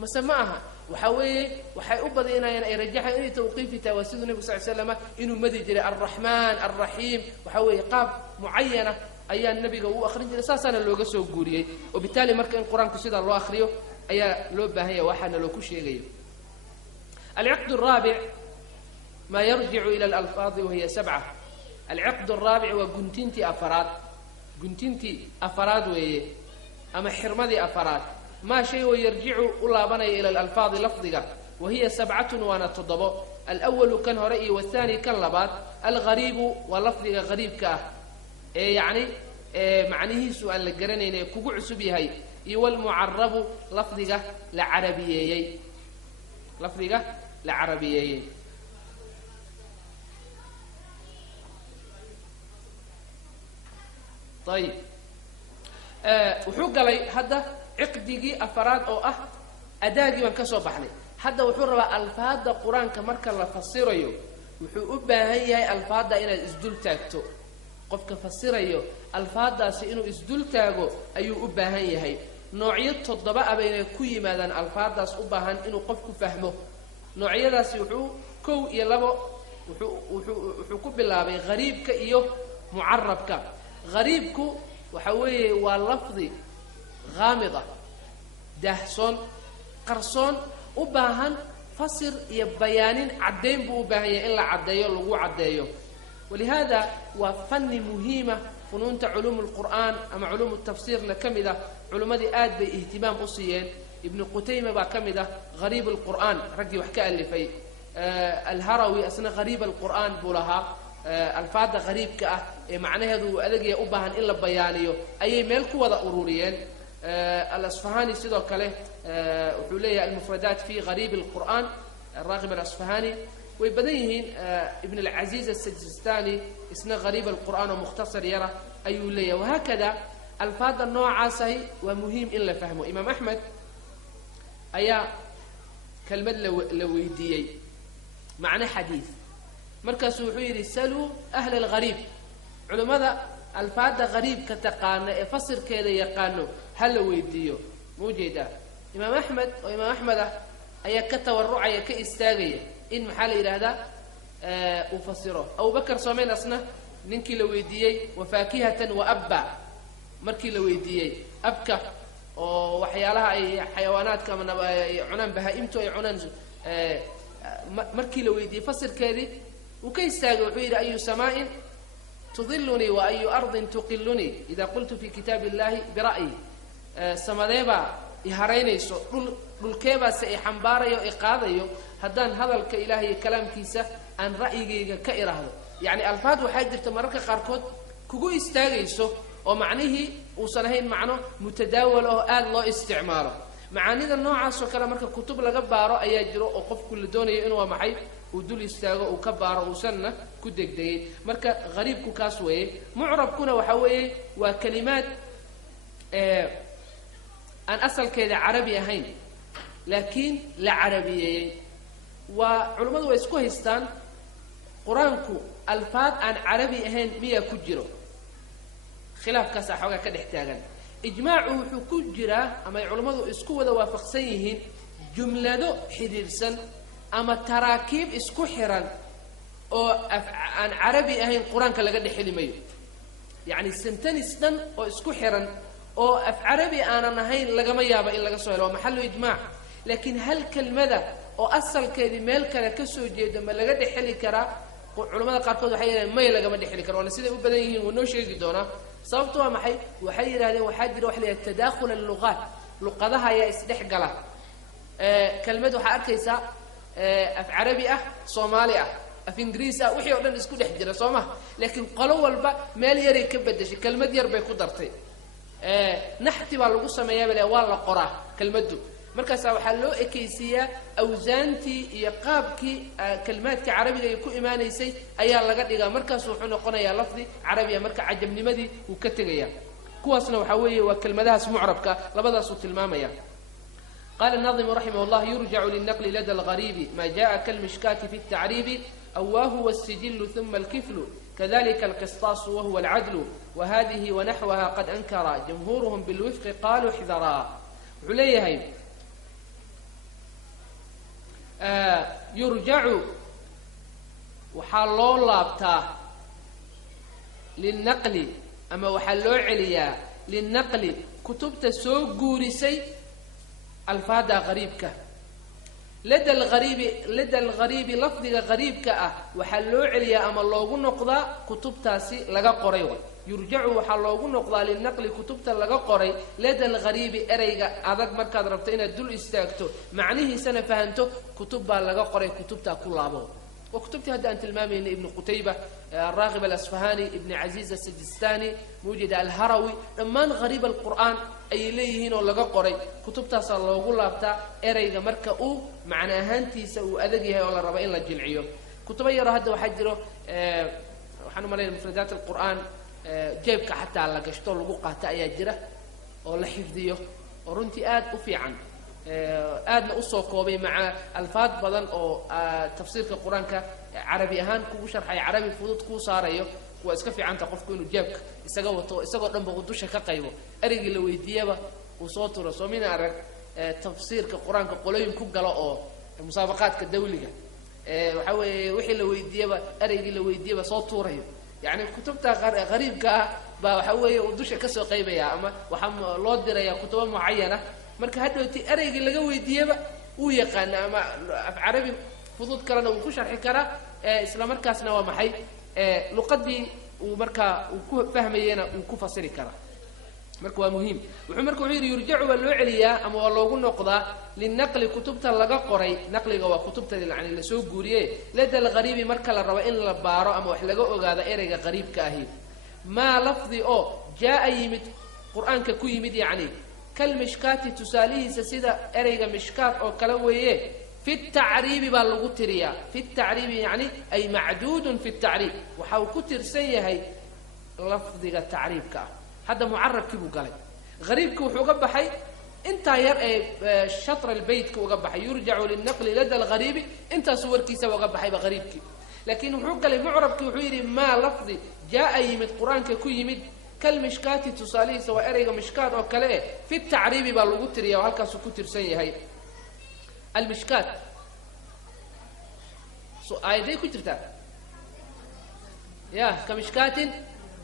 mase ma aha waxa weeye waxay u badinayaan ay rajaxaan inay tawqiifi tahay waa siduu nebigu sal ly slam inuu madi jiray alraxmaan alraxiim waxa weeye qaab mucayana ayaa nabiga uu akhrin jiray saasaana looga soo guuriyey wabitaali marka in qur-aanku sidaa loo akhriyo ayaa loo baahan yahay waxaana loo ku sheegayo العقد الرابع ما يرجع إلى الألفاظ وهي 7 العقد الرابع وقنتنتي أفراد وهي أما حرمدي أفراد ما شيء يرجع الله بني إلى الألفاظ لفظها وهي 7 وانا تضبط الأول كان هرئي والثاني كان لبات الغريب ولفظها غريب كاه يعني معنيه سؤال لقرنين كوكو عسبي والمعرب لفظها لعربيي لفظها لعربيين طيب وحو قالي هذا عقدي أفراد أو أداقي من كسو بحني هذا وحو ربا الفاظ القرآن كمركا لفسيريو وحو أباهي الفاظ إن إسدول تاكتو قفك فسيريو الفاظ سإنو إسدول تاكو أيو أباهي نوعية تضبع بين كوي ماذا الفاظ أباهن إنو قفك فهمه نوعية وحو كو يلبو وحو كبلابي غريبك إيو معربك غريبك وحوي واللفظ غامضة دهسون قرصون أباهن فصر يبيانين عدين بأباهن إلا عديو لغو عديو ولهذا وفن مهمة فنون علوم القرآن أما علوم التفسير لكمدة علماء آد باهتمام أصيين ابن قتيمة باكمدة غريب القرآن رقي وحكاء اللي فيه الهروي أسنى غريب القرآن بولها الفاظ غريب كأه معناه ذو أدقي أباهن إلا بيانيو أي ملك وضع أروريين الأصفهاني سيدو كله وحوليه المفردات في غريب القرآن الراغب الأصفهاني ويبديهن ابن العزيز السجستاني اسمه غريب القرآن ومختصر يرى أيوليه وهكذا الفاظ النوع عاصي ومهم إلا فهمه إمام أحمد أيا كلمة لويديي معنى حديث مركز وحير سلوا أهل الغريب علماء الفاظ غريب كتقان فصر كذا يقانو هل ويديو موجودة إمام أحمد وإمام أحمد أيا كتورع أيا كإستاغية إن محل إلى هذا أفسره أو بكر صومين أصنه ننكي لويديي وفاكهة وأبا مركي لويديي أبكى وحيالها أي حيوانات كمان عنان بهائمته أي عنان مركي لويدي فصل كذي وكيستاغ وحير أي سماء تظلني وأي أرض تقلني إذا قلت في كتاب الله برأيي سماديبا يهرينيسو dhulkeeba say xambaarayo iqaadayo haddaan hadalka ilaahay kalaamkiisa aan ra'yigayga ka iraahdo yani alfaad waxay jirta mararka qaarkood kugu istaagayso oo macnihii uusan ahayn macno mutadaawal oo aad loo isticmaalo macaanida noocaas oo kale marka kutub laga baaro ayaa jiro oo qofku la doonayo inuu waa maxay uu dul istaago uu ka baaro uusanna ku degdegay marka qariibku kaas weeye mu'rabkuna waxa weeye waa kalimaad aan asalkeeda carabi ahayn لكن لعربيين وعلماء ويسكو هستان قرانكو الفاظ عن عربي اهين ميا كجرو خلاف كاسا حوغا كدحتاغان اجماعه كجرا اما علماء اسكو ودا وافقسيين جملهدو خيرسن اما تراكيب اسكو خيران او عن عربي اهين قرانكا لغا دخليميو يعني سنتنسدن او اسكو خيران او عربي انا نهين لغما يابا ان لغا سو هلو محل اجماع لكن هل كلمة أو أصل كلمة كلا كسو جيدا ما لقد حلي كرا علماء قاركود وحيرا ما يلقى ما حلي كرا ولا سيدا بدنيين ونوش يجدونا صوتها محي وحير هذا وحاجر وحلي التداخل اللغات لقضها يا إسدح قلا كلمة وحاركيسا عربي صومالي في إنجليزي وحي ودن اسكو دحجرا صوما لكن قالوا والبا مال يري كبدش كلمة يربي قدرتي naxti baa lagu sameeyaa bale waa la qoraa kelmaddu markaasaa waxaa loo ekaysiiyaa awsaantii iyo qaabkii kalimaadka carabiga ay ku imaanaysay ayaa laga dhigaa markaas wuxuu noqonayaa lafdi carabiya marka cajamnimadii uu ka tegaya kuwaasna waxaa weeye waa kelmadahaas mucrabka labadaasuu tilmaamaya قال الناظم رحمه الله يرجع للنقل لدى الغريب ما جاء كالمشكاة في التعريب أواه والسجل ثم الكفل كذلك القسطاس وهو العدل وهذه ونحوها قد أنكر جمهورهم بالوفق قالوا احذرا عليهم يرجع وحلو لابتا للنقل أما وحلو عليا للنقل كتبت سوق قورسي الفاظ غريبك لدى الغريب لفظ غريبك وحلو عليا أما لوغو نقضى كتبتاسي لغا قريوة يرجع وحلوغو نقضى للنقل كتبتا لغا قري لدى الغريب أريغا أذاك مركز ربطين الدول استاكتو معنيه سنة فهمتو كتبا لغا قري كتبتا كل عبو وكتبت هذا أنت المامين ابن قتيبة الراغب الأصفهاني ابن عزيز السجستاني موجد الهروي لما غريب القرآن أي ليه هنا لغا قري كتبتا صلى الله عليه وسلم أريغا مركا معنى هانتي سو أذقيها ولا ربعين للجلعيو كتبا يرى هذا وحجره وحنو مالين مفردات القرآن jeebka xataa la gashto lagu qaato ayaa jira oo la xifdiyo oo runtii aad u fiican aadna u soo koobay maca alfaad badan oo tafsiirka quraanka carabi ahaan kugu sharxay carabi fudud ku saarayo waa iska fiicanta qofku inuu jeebka isaga wato isagoo dhanba dusha ka qaybo erigi la weydiiyaba uu soo turo soomina arag tafsiirka quraanka qolooyin ku galo oo musaabaqaadka dawliga waxa weeye wixii la weydiiyaba erigi la weydiiyaba soo tuurayo يعني كتبتها غريب بحويه ودوشه كسو قيبيا اما waxaa loo diraya kutubo muayana marka hadawti ereyga laga weydiiyaba uu yaqaan ama af carabi fudud kalena uu ku sharxi kara isla markaasna waa maxay luqadii uu marka uu ku fahmayena uu ku fasiri kara marka waa muhiim wuxuu marka uu yirjacu loo celiyaa ama waa loogu noqdaa linaqli kutubta laga qoray naqliga waa kutubta yani la soo guuriyay lada al-gharibi marka la rabo in la baaro ama wax laga ogaado ereyga qariibka ahi ma lafdi oo jaa yimid quraanka ku yimid yani kal mishkaati tusalihi sida ereyga mishkaat oo kala weeye fi at-ta'rib baa lagu tiriyaa fi at-ta'rib yani ay macduud fi at-ta'rib waxa uu ku tirsan yahay lafdiga ta'ribka هذا معرب كيف قال غريب كيف وقبحي انت ير شطر البيت كيف وقبحي يرجع للنقل لدى الغريب انت صور كيسا وقبحي بغريب كيف لكن وحق المعرب كيف يري ما لفظي جاء يمد قرآن كي يمد كالمشكات تصاليه سواء اريق مشكات او كلا في التعريب بالغتر يا وهلك سكوتر سي هي المشكات ايدي كنت يا كمشكات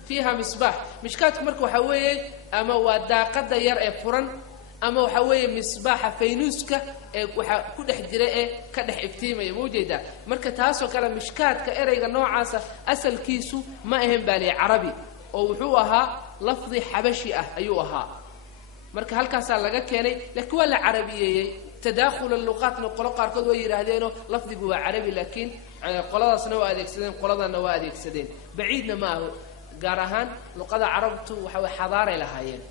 فيها مصباح مشكات مركو حويه اما وداقده ير فرن اما وحويه مصباح فينوسكا waxa ku dhex jira ka dhex iftiimay mawjeeda marka taas oo kala mishkaadka ereyga noocaasa asalkiisu ma ahan baali carabi oo wuxuu ahaa lafdi xabashi ah ayuu ahaa marka halkaas laga keenay laakiin waa la carabiyeeyay tadaakhul al-luqat qolo qaarkood way yiraahdeen lafdigu waa carabi laakiin qoladaasna waa adeegsadeen qoladana waa adeegsadeen baciidna ma aha gaarahan luqada carabtu waxa way xadaar ilaahayeen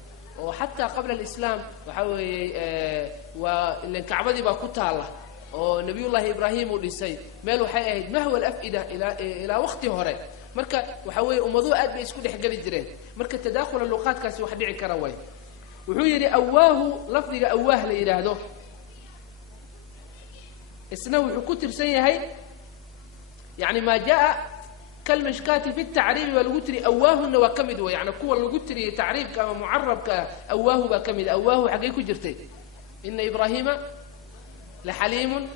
oo hatta qabla al-islam waxa way waa in kacbadi ba ku taala oo nabiyullah ibrahim uu dhisay meel waxay ahayd mahwa al-afida ila waqti hore marka waxa way ummadu aad bay isku dhexgali jireen marka tadaakhul al-luqat kaasi wax dhici kara way wuxuu yiri awaahu lafdiga awaah la yiraahdo isna wuxuu ku tirsan yahay yani ma jaa كالمشكات في التعريب والغتري أواه وكمد يعني كوا الغتري تعريب كما معرب كأواه وكمد أواه حقيقة جرتي إن إبراهيم لحليم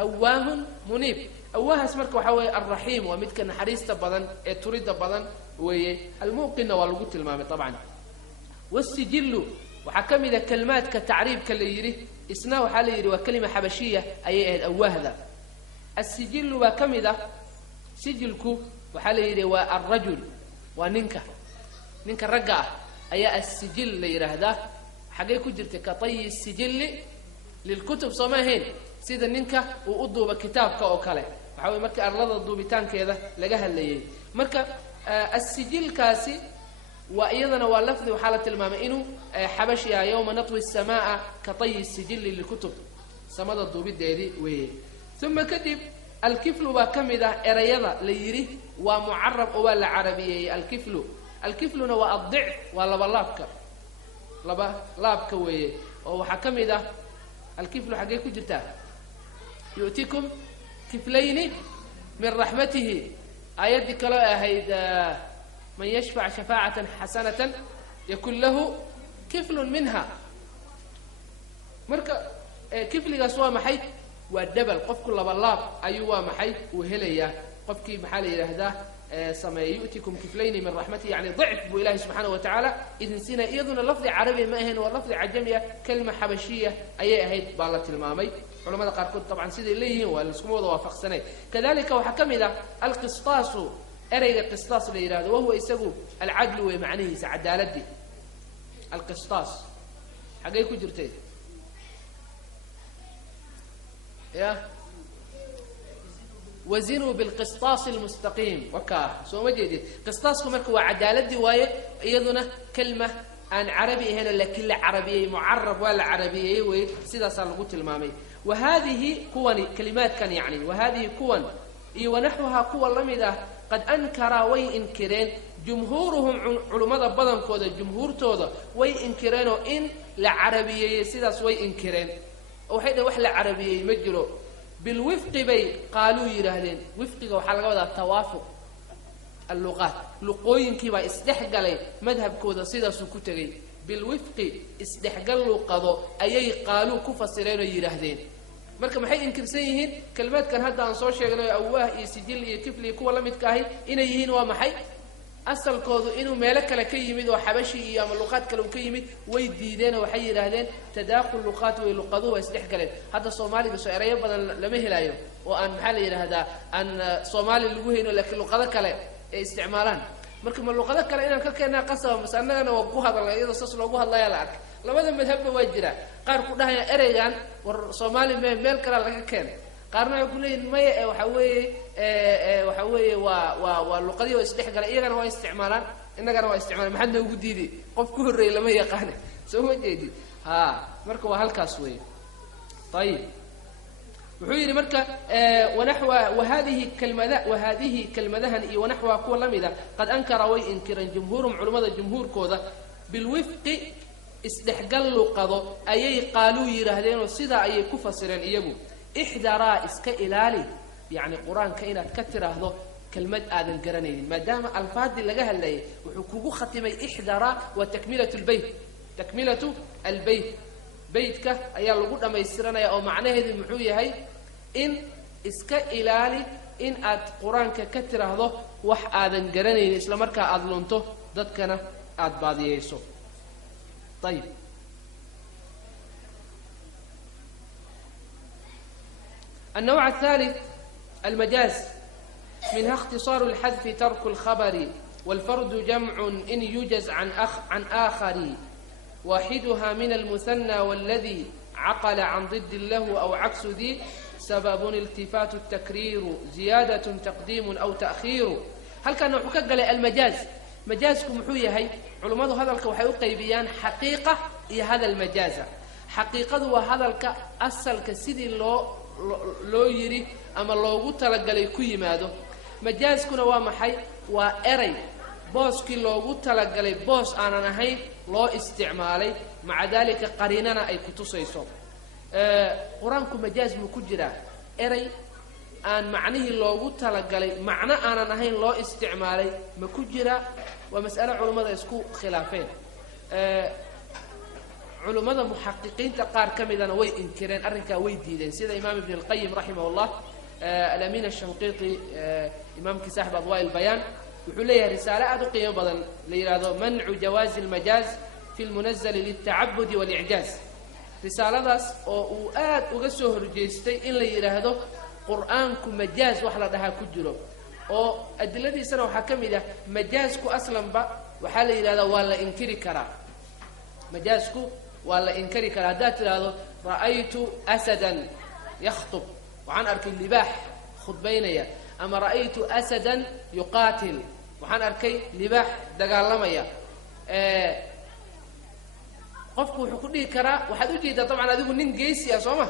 أواه منيب أواه اسمك وحوي الرحيم ومد كان حريص بدن تريد بدن والموقن والغتري المام طبعا والسجل وحكمد كلمات كتعريب كالليري اسناه حاليري وكلمة حبشية أي أواه ذا السجل وكمد سجلكو وحال يري والرجل وننك رجع أي السجل ليرهده حاجة كجرت كطي السجل للكتب صماهين سيد الننك وأضو بكتابك أو كله وحاول مركا أرلض الضوبتان كذا لجها اللي مركا السجل كاسي وأيضا واللفظ وحالة المامئين حبشيا يوم نطوي السماء كطي السجل للكتب سمد الضوبي ديدي وي ثم كتب الكفل وكمده اريضه ليري ومعرب ولا عربيه الكفل هو الضعف ولا لابك وي او حكمده الكفل حقي كجرتا يؤتيكم كفلين من رحمته ايات كلا هيدا من يشفع شفاعه حسنه يكون له كفل منها مركا كفلgaas waa maxay waa dabal qofku laba laab ayuu waa maxay uu helaya qofkii maxaa la yiraahdaa sameeyo yu'tikum kiflayn min rahmati yani dhif bu ilaahi subhanahu wa ta'ala idin sina iyaduna lafdi arabi ma ahayn waa lafdi ajamiya kalma habashiya ayay ahayd baa la tilmaamay culimada qaar kood taban sidii leeyihiin waa la isku wada waafaqsanay kadalika waxa kamida al-qistas erayga qistas la yiraahdo waa isagu al-adl wa macnihiisa cadaaladi al-qistas xagee ku jirtay يا وزنوا بالقسطاس المستقيم وكا سو ما جديد قسطاسكم مركو عداله دوايه ايضنا كلمه ان عربي هنا لكل عربيه معرب ولا عربيه وي سدا صار لو تلمامي وهذه كون كلمات كان يعني وهذه كون اي ونحوها كون لمده قد انكر وي انكرين جمهورهم علماء بدنكوده جمهورتوده وي انكرينو ان العربيه سدا وي انكرين وحيدا وحلا عربية مجرو بالوفق بي قالوا يرهدين وفق وحلقة وذا التوافق اللغات لقوين كيبا استحقلي مذهب كودا سيدا سكوتري بالوفق استحقلوا قضوا أي قالوا كفصرين يرهدين marka maxay inkirsan yihiin kalmaad kan hadda aan soo sheegnay awah iyo sijil iyo kifli kuwa la midka ah inay yihiin waa maxay asalkoodu inuu meel kale ka yimid oo xabashi iyo ama luqad kale ka yimid way diideen oo waxay yiraahdeen tadaakhul luqat way luqaduhu isdhexgaleen hadda Soomaaliga soo erayo badan lama helayo oo aan maxaa la yiraahdaa aan Soomaali lagu heeyno laakiin luqado kale ay isticmaalaan marka ma luqado kale inaan ka keenaa qasab masanadana waa ku hadalay iyadoo saas loogu hadlayo la ark labada madhabba waa jira qaar ku dhahaya ereygan war Soomaali meel kale laga keenay qaarna ay ku leeyihiin maya waxa weeye waa luqadii oo isdhexgalay iyagana waa isticmaalaan innagana waa isticmaalaan maxadna ugu diiday qof ku horeey lama yaqaan soo ma jeedid ha marka waa halkaas weey طيب wuxuu yiri marka wanahwa وهذه كلمتhan iyo wanahwa kuwa lamida qad ankara way inkiran jumhuurum culimada jumhuurkooda بالوفق isdhexgal luqado ayay qaaluu yiraahdeen oo sida ayay ku fasireen iyagu احذرا اسك إلالي يعني قرآن كائنات كثر هذا كلمات آذن قرنين ما دام الفاظ لجها اللي وحقوق ختمي احذرا وتكملة البيت تكملة البيت بيتك أي اللقطة ما يصيرنا أو معناه هذه المحوية هي إن اسك إلالي إن قرآن كثر هذا وح آذن قرنين إسلام ركع أذلنته ضد كنا أد بعض يسوع طيب النوع الثالث المجاز منها اختصار الحذف ترك الخبر والفرد جمع إن يجز عن آخر واحدها من المثنى والذي عقل عن ضد له أو عكس ذي سبب التفات التكرير زيادة تقديم أو تأخير هل كان حكاك المجاز مجازكم حوية هي علماء هذا الكوحي قيبيان حقيقة هي هذا المجاز حقيقة وهذا الكأسل كسيدي loo yiri ama loogu talagalay ku yimaado majaaskuna waa maxay waa eray booski loogu talagalay boos aanan ahayn loo isticmaalay maca dalika qariinana ay ku tusayso quraanku majaaz mu ku jira eray aan macnihi loogu talagalay macna aanan ahayn loo isticmaalay ma ku jira waa mas'ala culimada isku khilaafeen علماء محققين تقار كمذا وي إنكرين أرنكا وي ديدين سيدا إمام ابن القيم رحمه الله الأمين الشنقيطي إمام كساحب أضواء البيان يقول لي رسالة أدقي بدل ليرادو منع جواز المجاز في المنزل للتعبد والإعجاز رسالة داس وآد وغسوه رجيستي إن ليرادو قرآنكو مجاز وحلا دها كجلو الذي سنو حكم إذا مجازكو أصلا با وحال يرادو ولا إنكري كرا مجازكو ولا إنكري كرادات هذا رأيت أسدا يخطب وعن أركي اللباح خد بيني أما رأيت أسدا يقاتل وعن أركي لباح دقال لميا qofku wuxuu ku dhihi karaa waxaad u jeedaa dabcan adigu nin geesi ah soo ma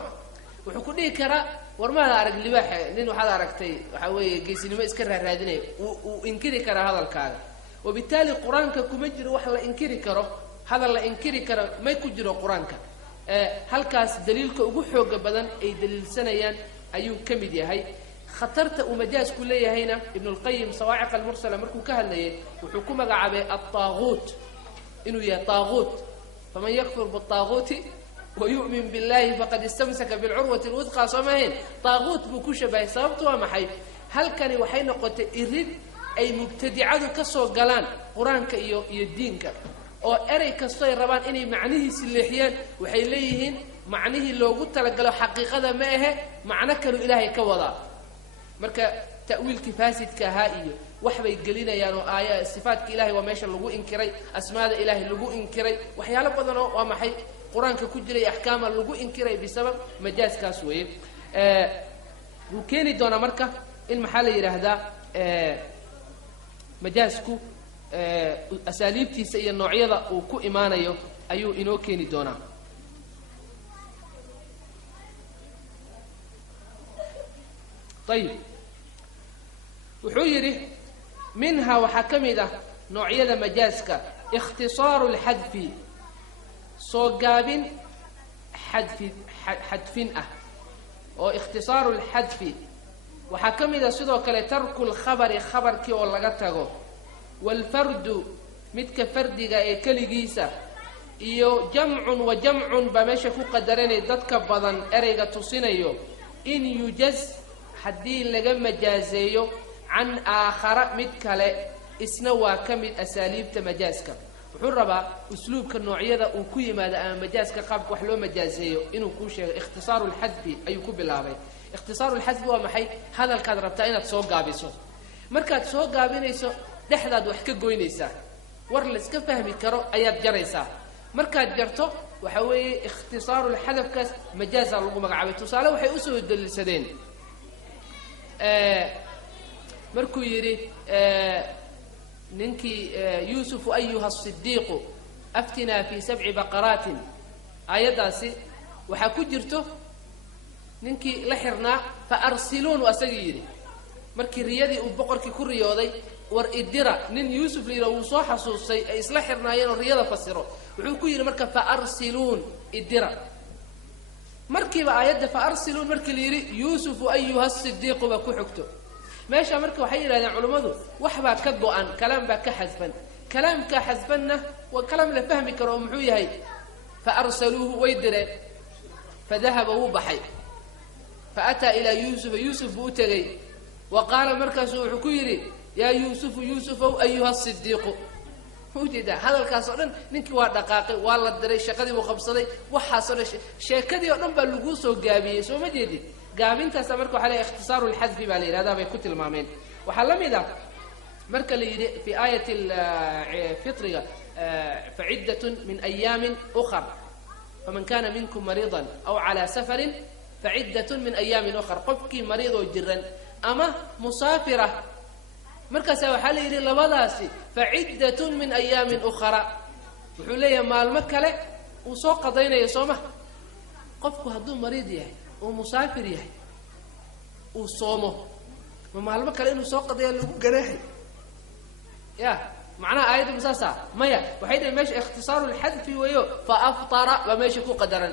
wuxuu ku dhihi karaa war maada arag libaaxa nin waxaad aragtay waxa weeye geesinimo iska raaraadinaya uu inkiri karaa hadalkaaga وبالتالي قرآنك كما جرى وحلا إنكري كره هذا لا إنكري كره ما يكون جرى قرآنك هل كاس دليلك وجوه بدن أي دليل سنيان أيون كمدي هاي خطرت ومجاز كلية هنا ابن القيم صواعق المرسلة مركو كهلية وحكومة عبء الطاغوت إنه يا طاغوت فمن يكفر بالطاغوت ويؤمن بالله فقد استمسك بالعروة الوثقى صمهين طاغوت بكوشة بيصابته ومحي هل كان وحين قلت إرد أي مبتدعات كسو قلان قرآنك إيو الدينك أو أري كسو الربان إني معنيه سلحيان وحيليهن معنيه لو قلت لك لو حقيقة ما هي معنى كانوا إلهي كوضع مركا تأويل كفاسد كهائي وحبي قلينا يعني آية صفات إلهي وماشا لغو إنكري أسماء إلهي لغو إنكري وحيالا بدنا ومحي قرآن كجري أحكام لغو إنكري بسبب مجاز كاسوي وكيني دونا مركا المحل يرهدا مجازكو أساليبتي سي النوعية وكو إيمانيو أيو إنو كيني دونا طيب وحيري منها وحكمده نوعية مجازك اختصار الحذف صوغاب حذف واختصار الحذف وحكمده سدو كلا ترك الخبر خبر كي ولغتغو والفرد متك فردغا اي كليغيسا iyo jam'un wa jam'un ba meesha ku qadarane dadka badan ereyga tusinayo in yujaz hadii laga majaazeeyo an aakhara mid kale isna waa kamid asaliibta majaaska wuxuu rabaa usluubka noocyada uu ku yimaado ama majaaska qaabka wax loo majaazeeyo inuu ku sheego ikhtisaaru al-hadfi ayuu ku bilaabay ikhtisaaru al-hadfi waa maxay hadalkaad rabtaa inaad soo gaabiso markaad soo gaabinayso dhaxdaad wax ka goynaysaa war la iska fahmi karo ayaad jaraysaa markaad jarto waxa weeye ikhtisaaru al-hadafkaas majaaza lagu magacaabay tusaale waxay u soo daliilsadeen markuu yiri ninkii yuusuf ayuha as-siddiq aftina fi 7 baqarat ayadaasi waxa ku jirto ninkii la xirnaa fa arsilun wasagiri markii riyadii uu boqorkii ku riyooday war idira nin yuusuf liira uu soo xasuusay ay isla xirnaayeen oo riyada fasiro wuxuu ku yiri marka fa arsilun idira markiiba ayada fa arsilun markii liiri yuusuf ayuha as-siddiq ba ku xigto meesha marka waxay yiraahdeen culimadu waxba ka go'an kalaam ba ka xasban kalaamka xasbanna wa kalaam la fahmi karo muxuu yahay fa arsaluhu waydire fadhahaba wubahi fa ata ila yusuf butagay wa qala markaas wuxuu ku yiri ya yusuf ayuha as-siddiq wujida hadalkaas oo dhan ninkii waa dhaqaaqay waa la diray shaqadii uu qabsaday waxa soo sheekadii oo dhan ba lagu soo gaabiyay soo ma jeedid gaabintaas marka waxa la ikhtisaaru al-hadf ba la yiraahdaa bay ku tilmaameen waxa la mid ah marka la yiri fi ayati al-fitriga fa'iddatun min ayyamin ukhra faman kana minkum maridan aw ala safarin fa'iddatun min ayyamin ukhra qofki mariid oo jiran ama musafira markaas waxa la yiri labadaasi fa'iddatun min ayyamin ukhra wuxuu leeyahay maalmo kale uu soo qadaynayo sooma qofku haduu mariid yahay ومسافر يحي وصومه ومعلومة كلا إنه سوق قضية اللي هو جراحي يا معناه آية مساسة مايا وحيد ماشي اختصار الحذف ويو فأفطر وماشي كو قدرا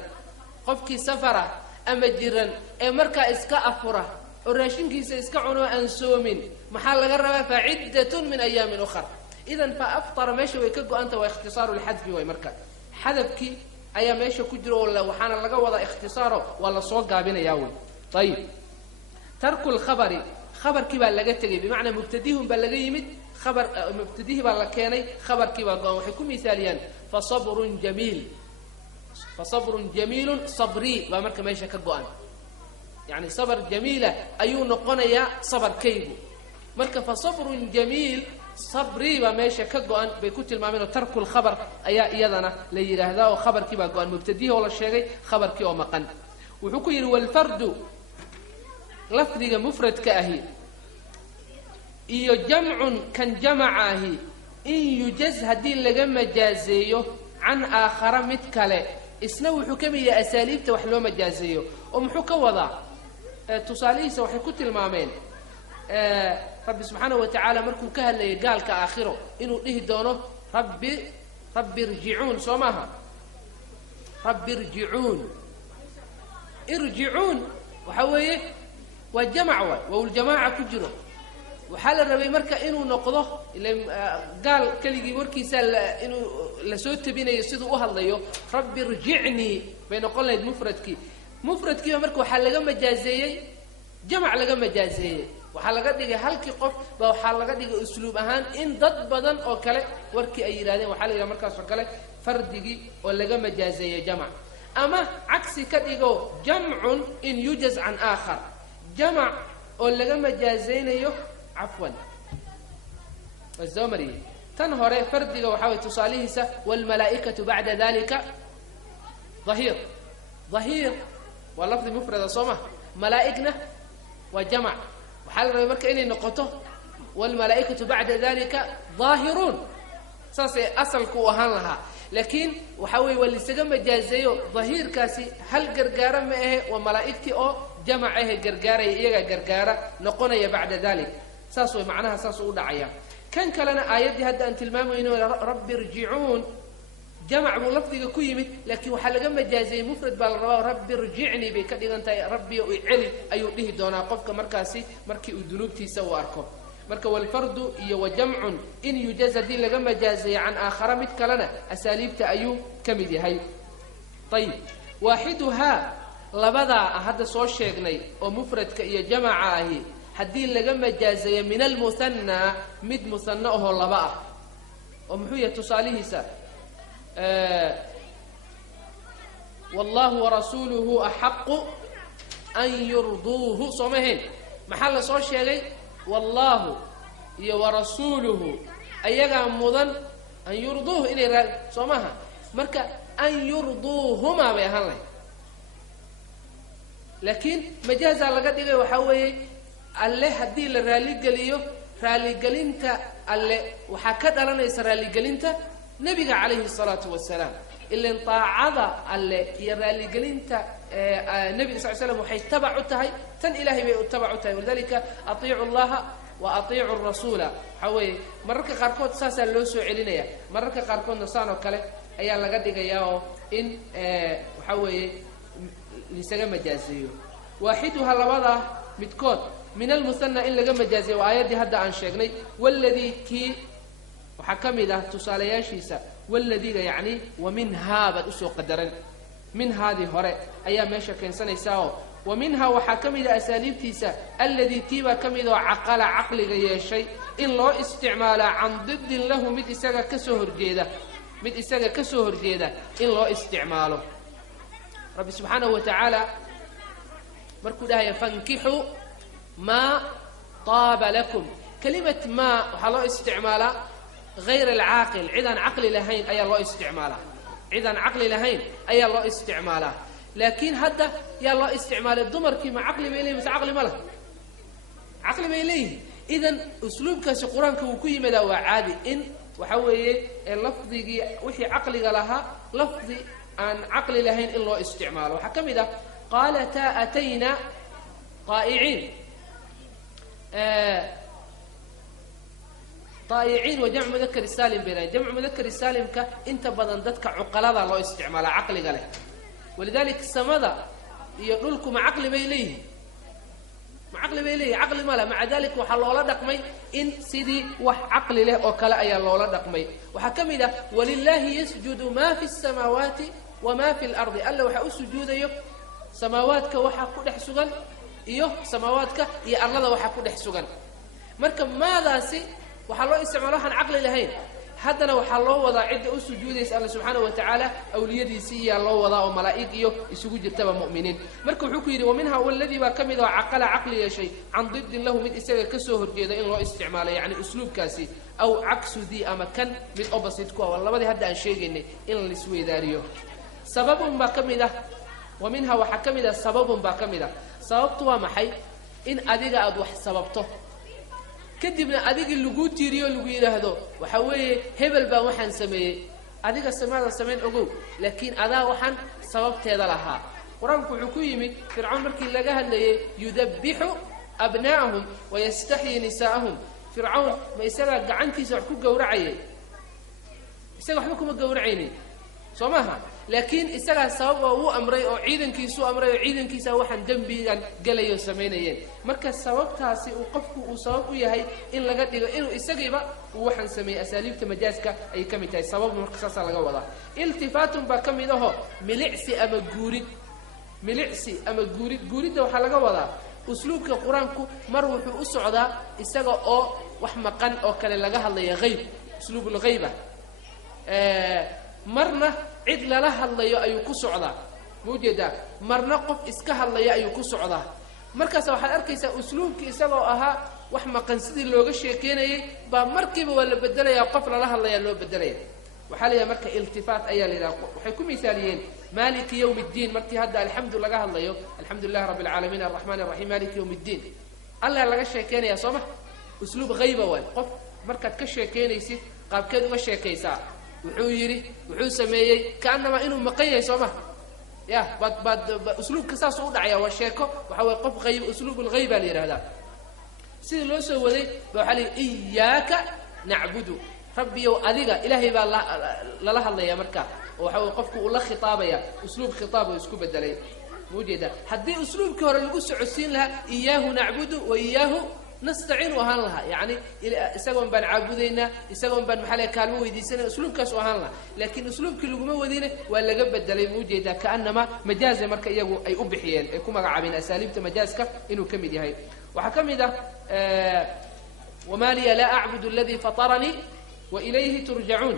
قفكي سفرة أما جيران مركا إسكا أفرة الراشين كيس إسكا عنو أنسومين محل غربة فعدة من أيام أخرى إذن فأفطر ماشي ويكقو أنت واختصار الحذف ويمركا حذفكي أي ماشي كجرو ولا وحنا لقى وضع اختصاره ولا صوت قابنا ياول طيب ترك الخبر خبر كيف لقيته بمعنى مبتديهم بلقي يمد خبر مبتديه بلقيني خبر كيف قام وحكم مثاليا فصبر جميل صبري ومرك ماشي كجوان يعني صبر جميلة أيون نقنيا صبر كيبو مرك فصبر جميل صبري وماشي كجوان بيكون المعمل ترك الخبر أي يدنا ليره هذا وخبر كيف جوان مبتديه ولا شيء خبر كيف مقن وحكير والفرد لفظ مفرد كأهي إيو جمع كان جمعه in yujaz haddii laga majaazeeyo can aakhara mid kale isna wuxuu ka mid yahay asaaliibta wax loo majaazeeyo oo muxuu ka wadaa tusaalihiisa waxay ku tilmaameen rabbi subxaanahu wa tacaala markuu ka hadlayay gaalka aakhiro inuu dhihi doono rabbi irjicuun soo maaha rabbi irjicuun irjicuun waxa weeye waa jamac waay waawljamaaca ku jiro waxaa la rabay marka inuu noqdo gaal keligii warkiisaa inuu lasoo tabinayo siduu u hadlayo rabbi irjicnii bay noqon lahayd mufradkiiba marka waxaa laga majaazeeyey jamac laga majaazeeyey waxaa laga dhigay halkii qof ba waxaa laga dhigay usluub ahaan in dad badan oo kale warkii ay yidhahdeen waxaa la yidhaha markaas oo kale fardigii oo laga majaazeeyey jamac ama cagsi ka dhigo jamcun in yujaz can aakhar jamac oo laga majaazeynayo cafwan waa soo mariyey tan hore fardiga waxaa way tusaalihiisa waalmalaa'ikatu bacda dalika dhahiir waa lafdi mufrada soo ma malaa'igna waa jamac waxaa la rabay marka inay noqoto waalmalaa'ikatu bacda dalika dhaahiruun saasay asalku u ahaan lahaa laakiin waxaa weeye waa laisaga majaazeeyo dhahiirkaasi hal gargaara ma ahe waa malaa'igtii oo jamac ahe gargaaraya iyagaa gargaara noqonaya bacda dalik saas way macnaha saasuu u dhacaya kan kalena aayaddii hadda aan tilmaamayno rabbi irjicuun jamac buu lafdiga ku yimid laakiin waxaa laga majaazeeyey mufrad baa la rabaa rabbi irjicnii bay ka dhigan tahay rabbiyo i celi ayuu dhihi doonaa qofka markaasi markii uu dunuubtiisa uu arko marka walfardu iyo wajamcun in yujaz haddii laga majaazeeya can aakhara mid kalena asaaliibta ayuu ka mid yahay ayib waaxiduhaa labadaa hadda soo sheegnay oo mufradka iyo jamaca ahi haddii laga majaazeeyo min almuhanaa mid muhanna ahoo laba ah oo muxuu yahay tusaalihiisa wallahu warasuuluhu axaqu an yurduuhu soo mahayn maxaa la soo sheegay wallaahu iyo warasuuluhu ayagaa mudan an yurduuhu inay soo maha marka an yurduuhumaa bay ahaan lahayd laakiin majaazaa laga dhigay waxaa weeye alle haddii la raaligeliyo raaligelinta alle waxaa ka dhalanaysa raaligelinta nebiga calayhi الsalaatu wasalaam ilan taacada alle iyo raaligelinta nebiga sal slam waxay tabac u tahay tan ilahay bay tabac u tahay walidalika atiicu llaha wa atiicu rasuula waxaa weeye mararka qaarkood saasaa loo soo celinaya mararka qaarkoodna saan oo kale ayaa laga dhigayaa oo in waxaa weeye lisaga majaazeeyo waaxiduha labadaa midkood min almuhanaa in laga majaazeeyo waa aayaddii hadda aan sheegnay waladii kii waxaa ka mid ah tusaalayaashiisa waladiga yacni wa minhaa baad usoo qadaran minhaadii hore ayaa meesha keensanaysaa oo wa minhaa waxaa ka mid ah asaaliibtiisa alladii tii baa ka mid oo caqala caqliga yeeshay in loo isticmaalaa can didin lahu mid isaga kasoo horjeeda in loo isticmaalo rabbi subxaanahu wa tacaala markuu dhahaya fankixuu maa taaba lakum kalimat maa waxaa loo isticmaalaa غayr alcaaqil cidaan caqli lahayn ayaa loo isticmaalaa laakiin hadda yaa loo isticmaalay dumarkii ma caqli bay leyihin mise caqli ma lah caqli bay leeyihin idan usluubkaasi qur-aanka wuu ku yimadaa waa caadi in waxa weeye lafdigii wixii caqliga lahaa lafdi aan caqli lahayn in loo isticmaalo waxaa ka mid ah qaalataa atayna طaa'iciin طaa'iciin waa jamcu mudakr saalim bay lahayn jamcu mudakr saalimka inta badan dadka cuqalada loo isticmaalaa caqliga leh walidalika samada iyo dhulkuma caqli bay leeyihin caqli ma leh maca dalika waxaa loola dhaqmay in sidii wax caqli leh oo kale ayaa loola dhaqmay waxaa ka mid ah walilaahi yasjudu ma fi الsamaawaati wama fi اlardi alla waxaa u sujuudayo samaawaadka waxaa ku dhex sugan iyo samaawaadka iyo arlada waxaa ku dhex sugan marka maadaasi waxaa loo isticmaala waxaan caqli lahayn haddana waxaa loo wadaa cidda u sujuudaysa alla subxaanahu wa tacaala awliyadiisii iyaa loo wadaa oo malaa'ig iyo isugu jirtaba mu'miniin marka wuxuu ku yidhi wa minhaa waladii baa ka mid oo caqala caqli yeeshay can didin lahu mid isaga kasoo horjeeda in loo isticmaalo yacni usluubkaasi aw caksu dii ama kan mid opposite ku ah waa labadii hadda aan sheegaynay in laisweydaariyo sababun baa ka mid ah wa minhaa waxaa ka mid ah sababun baa ka mid ah sababtu waa maxay in adiga aada wax sababto kadibna adiga lagu tiiriyo lagu yiraahdo waxa weeye hebel baa waxaan sameeyay adiga samada sameyn ogow laakiin adaa waxaan sababteeda lahaa quraanku wuxuu ku yimid fircoon markii laga hadlayay yudabbihu abnaahum wa yastahyi nisaahum fircoon ma isaga gacantiisa wax ku gowracayay isaga waxba kuma gowracaynin soomaha laakiin isaga sabab uu amray oo ciidankiisu amray oo ciidankiisa waxaan dambigan galayo sameynayeen marka sababtaasi uu qofku uu sabab u yahay in laga dhigo inuu isagiiba uu waxaan sameeyay asaliibta majaaska ay kamid tahay sabab marka saas laga wadaa iltifaatun ba kamid ah milicsi ama guurid waxa laga wadaa usluubka quraanku mar wuxuu u socdaa isaga oo wax maqan oo kale laga hadlayo geyb usluubul ghayba marna cid lala hadlayo ayuu ku socdaa muujeeda marna qof iska hadlaya ayuu ku socdaa markaas waxaad arkaysaa usluubkii isagoo ahaa wax maqan sidii looga sheekeynayay baa markiiba waa la bedelayaa qof lala hadlaya loo bedelaya waxaa la yidhaha marka iltifaat ayaa la yidhaha waxay ku misaaliyeen maliki yawm الدين markii hadda alxamdu laga hadlayo alxamdulillahi rabbil alamin arrahman arrahim maliki yawm الدين alla laga sheekeynaya sooma usluub ghayba waa qof markaad ka sheekeynaysid qaabkeed uga sheekaysaa wuxuu yiri wuxuu sameeyay kaanama inuu maqan yahay sooma ya bad usluubka saas u dhacaya waa sheeko waxa way qof ghayb usluubul ghayba la yiraahdaa sida loo soo waday waxa la iyyaka na'budu rabbiyo adiga ilaahay baa la hadlaya marka waxa uu qofku ula khitaabaya usluub khitaab oo isku bedelay muujeeda hadii usluubkii hore lagu socodsiin lahaa iyaahu na'budu wa iyaahu nasta'inu ahaan laha yani isagoon baan caabudayna isagoon baan maxaa kaalmo weydiisanay usluubkaas oo ahaan laha laakiin usluubkii laguma wadina waa laga bedelay muujeeda kaanama majaaz marka iyagu ay u bixiyeen ay ku magacaabeen asaliibta majaaska inuu kamid yahay waxa kamid ah wama li la a'budu alladhi fatarani wa ilayhi turja'un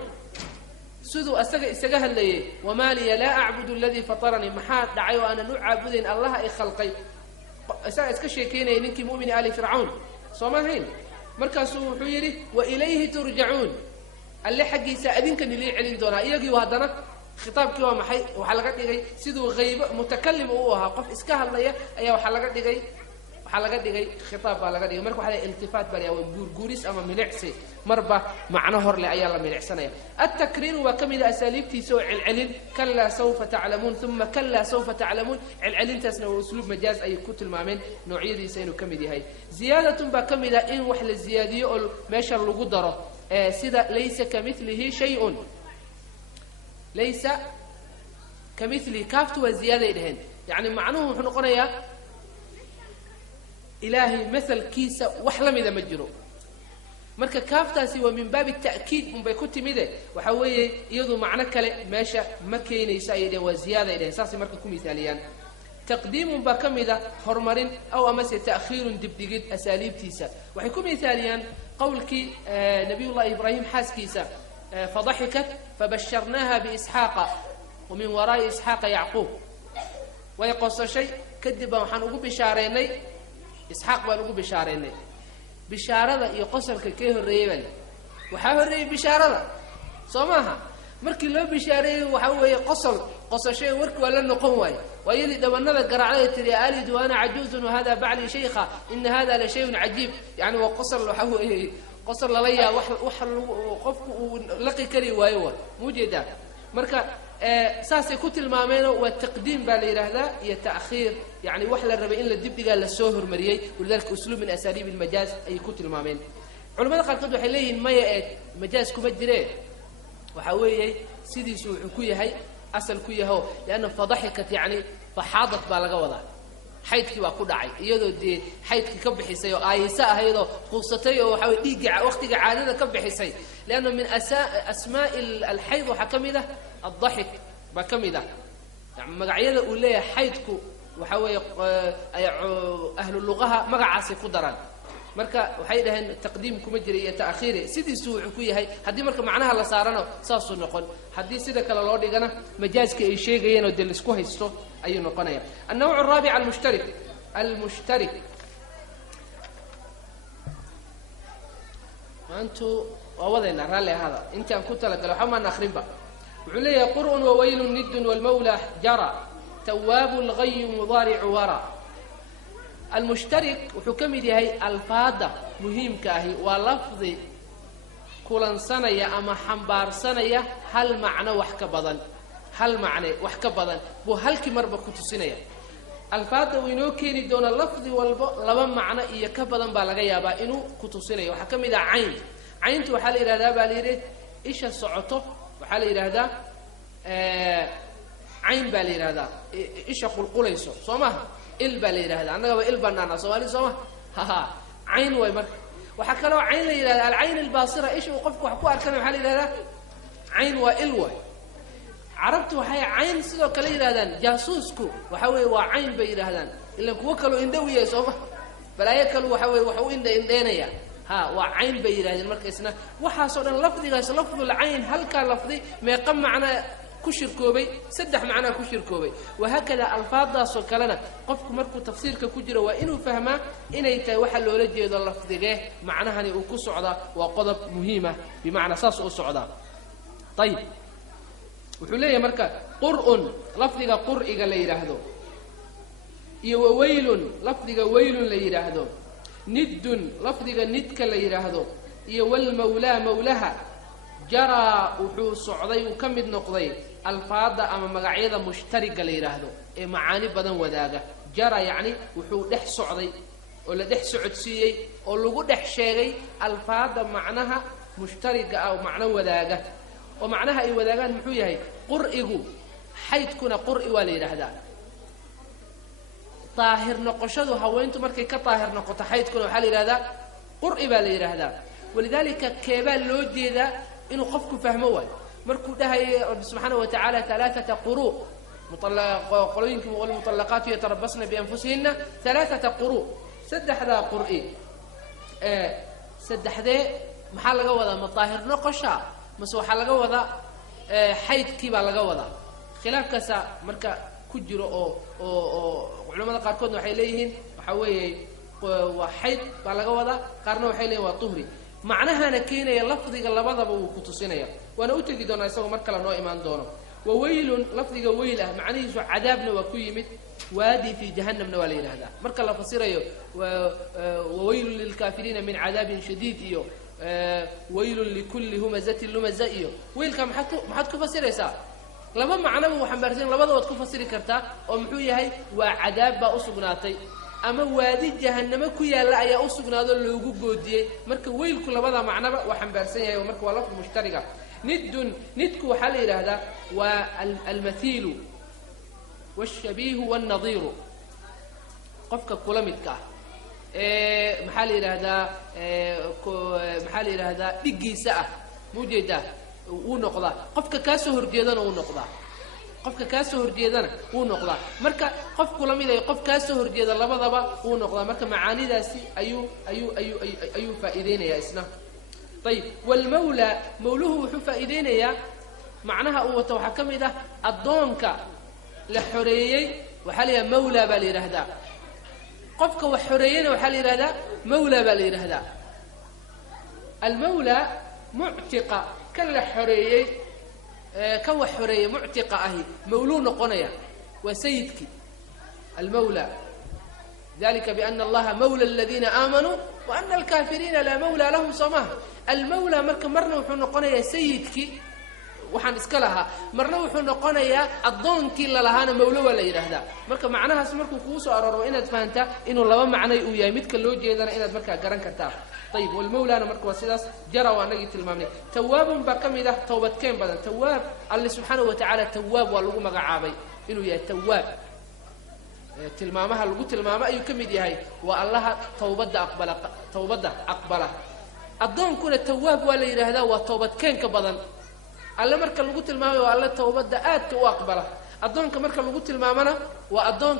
sidoo asaga isaga hadlayay wama li la a'budu alladhi fatarani maxaa dhacay oo ana nu'aabudayn allah ay khalqay isaga iska sheekeynay ninkii mu'min ali fir'aun soomahayn markaas wuxuu yiri wa ilayhi turja'un alle xaqiisa adinka nilii celin doona iyagii wadana khitaabkii waa maxay waxa laga dhigay sidoo ghayb mutakallim uu ahaa qof iska hadlaya ayaa waxa laga dhigay khitaab baa laga dhigay marka waxa la iltifaat baa yaa guurguuris ama milicsi marba macno hor leh ayaa la milicsanaya at-takrir wa kamida asaliibtiisa oo cilcilin kalla sawfa ta'lamun thumma kalla sawfa ta'lamun cilcilintaasna waa usluub majaaz ay ku tilmaameen noocyadiisa inuu kamid yahay ziyadatun ba kamida in wax la ziyaadiyo oo meesha lagu daro sida laysa kamithlihi shay'un laysa kamithli kaaftu wa ziyadayn yani macnuhu wuxuu noqonayaa إلهي مثل كيسة وحلم إذا مجرو مركا كافتاسي ومن باب التأكيد من بيكوت ميده وحوي يضو معنى كله ماشى مكين يسايده وزيادة إلى أساس مركا كم مثاليا تقديم بكم إذا حرمرين أو أمس تأخير دبدقيت أساليب تيسا وحكم مثاليا قولك نبي الله إبراهيم حاس كيسة فضحكت فبشرناها بإسحاق ومن وراء إسحاق يعقوب ويقص شيء كذب وحنقول بشاريني إسحاق بانوغو بشاريني بشارة يقصر كيه الريبان وحاول الريب بشارة صماها مركي لو بشاري وحاول قصر شيء ورك ولا نقوي ويلي دمنا ذكر عليه تري آلد وأنا عجوز وهذا بعلي شيخة إن هذا لشيء عجيب يعني وقصر له حاول قصر لليا وحل وقف ولقي كري وايوه موجودة مركا ساسي كتل مامينه والتقديم بالإرهاء يتأخير يعني وحل الربعين للدبدقة للسوهر مريي ولذلك أسلوب من أساليب المجاز أي كتل مامين علماء قال قدوا حليين ما يأت مجاز كمجرين وحاوي سيدي سوء كوية هاي أصل كوية هو لأنه فضحكت يعني فحاضت بالغوضة حيث كوا قدعي يدو دي حيث كبحيسي آيساء هيدو خصتي وحاول يجع وقت عادة كبحيسي لأنه من أسماء الحيض وحكمده الضحك بكمده يعني مقعيده وليه حيدكو وحاوي أهل اللغة مقعاسي قدران مركا waxay dhahan taqdiimku ma jiray iyo ta'khiiri sidiisu wuxuu ku yahay hadii marka macnaha la saarano saas uu noqon hadii sida kale loo dhigana majaaska ay sheegayeen oo dil isku haysto ayuu noqonaya النوع الرابع المشترك انتو ووضعنا رالي هذا انت ان كنت لك لو حما نخرب وعليه قرء وويل ند والمولى جرى تواب الغي مضارع ورى المشترك وحكم هي الفاظ مهم كاهي ولفظ كلن سنة أما حنبار سنة هل معنى وحك بدن هل معنى وحك بدن بو هل كمر بكتسنية الفاظ وينو كيني دون اللفظ لبا معنى إيا كبدن بالغا يابا إنو كتسنية وحكم إذا عين عين وحال إرادة باليري إيش الصعطة وحال إرادة عين بالإرادة إيش قلقليسو صومها إل بالإرادة أنا إل بنانا سوالي صومها ها عين ويمر وحكلو عين الإرادة العين الباصرة إيش وقفك وحكو أركان وحال إرادة عين وإلوي عربت وحي عين سيدو كلا إرادة جاسوسكو وحوي وعين بإرادة إلا كوكلو إندوية صومها فلا يكلو وحوي وحو إندينيا ها وعين بإرادة المركزنا وحاصل اللفظ غاس لفظ العين هل كان لفظي ما يقم معنا كشر كوبي سدح معنا كشر كوبي وهكذا الفاظ سكلنا قفك مركو تفسيرك كجرا وانه فهما اني تاي waxa loola jeedo lafdiga macnahani uu ku socda waa qodob muhiima bimaana saas oo socda tayib wuxuu leeyahay marka qur'un lafdiga qur'iga la yiraahdo iyo waylun lafdiga waylun la yiraahdo niddun lafdiga nidka la yiraahdo iyo wal mawla mawlaha jara wuxuu socday uu kamid noqday alfaada ama magacyada mushtariga la yiraahdo ee macaani badan wadaaga jara yani wuxuu dhex socday oo la dhex socodsiiyay oo lagu dhex sheegay alfaada macnaha mushtariga ah macna wadaaga oo macnaha ay wadaagaan muxuu yahay qur'igu xaydkuna qur'i waa la yiraahdaa taahir noqoshadu haweentu markay ka taahir noqoto xaydkuna waxa la yiraahdaa qur'i baa la yiraahdaa walidalika keebaa loo jeedaa inuu qofku fahmo way markuu dhahay rabbi subhanahu wa ta'ala thalathata quru mutalaq qoloyinkum wal mutallaqat yatarabbasna bi anfusihinna thalathata quru saddexda qur'i saddexde maxaa laga wadaa mataahir noqosha mas waxa laga wadaa xaydkii baa laga wadaa khilaafkaasa marka ku jiro oo culimada qaar kood waxay leeyihiin waxa weeye waa xayd baa laga wadaa qaarna waxay leeyihiin waa tuhri معناها كينيا لفظي لبضب وكتسينيا وانا اتجي دونا اسو markala noo iman doono وويل لفظي ويله معنيه عذابنا وكيمت وادي في جهنم ولا يرهدا marka la fasirayo وويل للكافرين من عذاب شديد iyo ويل لكل همزة لمزة iyo ويلka maxad ku fasiraysa laba macnaba waxaan baarsan labadaba ku fasiri kartaa oo muxuu yahay waa cadaab ba usugnaatay ama waadi jahannama ku yaala ayaa u sugnaado loogu goodiyay marka weylku labada macnaba waxaan baarsan yahay marka waa lafdi mushtariga nidku waxa la yiraahdaa waa al-mathil والشبيه والنظير qofka kula midka maxaa la yiraahdaa maxaa la yiraahdaa dhigiisa ah mujeeda uu noqda qofka ka soo horjeedana uu noqda qofka ka soo horjeedana uu noqda marka qof kula mid ay qof ka soo horjeeda labadaba uu noqda marka macaanidaasi ayu faa'iideynaya isna طيب والمولى مولوه وحو فائدينيا معناها هو waxa kamid ah adoonka la xoreeyay waxa la mawla bal yiraahdaa qofka wax xoreeyana waxa la yiraahdaa mawla bal yiraahdaa المولى معتق كل حرية كو حرية معتقة أهي مولو نقنيا وسيدك المولى ذلك بأن الله مولى الذين آمنوا وأن الكافرين لا مولى لهم صماه المولى مرنا وحو نقنيا سيدك وحن اسكلها مرنا وحو نقنيا الضونك إلا لهانا مولى ولا يرهدا مركا معناها سمركو كوسو أرارو إناد فانتا إنو لما معنى ويامدك اللو جيدانا إناد مركا قران كتاب طيب والمولى أنا مركو وسيداس جرى وأنجي تلمامني تواب بكمدة توبة كين بدن تواب الله سبحانه وتعالى تواب والله مقعابي إنه يا تواب تلمامها لو تلمامه أي كمدي هاي والله توبة أقبله الضون كل التواب ولا يرهدا وتوبة كين كبدن الله مركا لو تلمامه والله توبة آت وأقبله الضون كمركا لو تلمامنا والضون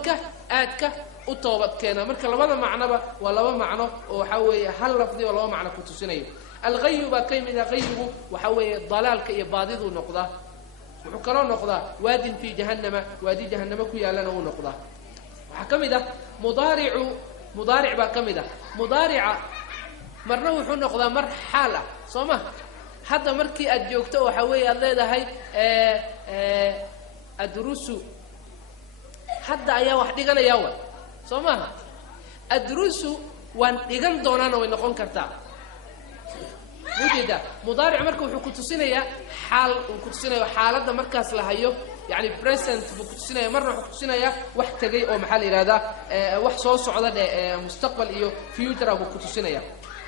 آتك وتوبة كينا مركا لبدا معنبا ولبا معنى وحوي هل لفظي ولبا معنى كتسينيو الغيب كاي من غيب وحوي الضلال كاي باديد ونقضه وحكرا نقضه واد في جهنم وادي جهنم كيالنا ونقضه وحكمده مضارع با كمده مضارع مرنا وحو نقضه مر حاله صوما حتى مركي اد joogto waxa weey aad leedahay adrusu hadda ayaa wax dhiganaya waa somaha adrusu waan dhigan doonaana way noqon kartaa وجد مضارع مركو وحو كتسينيا حال وكتسينيا حالة مركز لهايو يعني present وكتسينيا مرة وحو كتسينيا وح تجي أو محل إرادة وح صوص على مستقبل إيو future وكتسينيا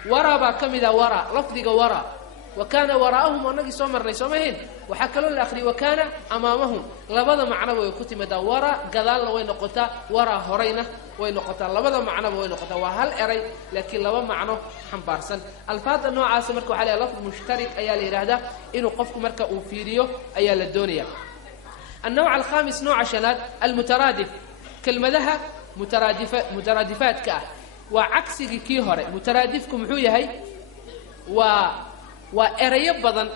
ورا بكم إذا ورا لفظي ورا وكان وراءهم ونجي سمر نسمهن وحكلوا الآخر وكان أمامهم لبذا معنا ويكتم دا ورا قذال وين نقطة ورا هرينا وين نقطة لبذا معنا وين نقطة وهل أري لكن لبذا معنا حنبارسن الفاظ النوع عاصمرك وحلي لفظ مشترك أيال إرادة إنه قفك مركا أوفيريو أيال الدنيا النوع الخامس نوع شناد المترادف كلمة لها مترادفات كأ وعكس كي هري مترادفكم حوية هي وأري بدن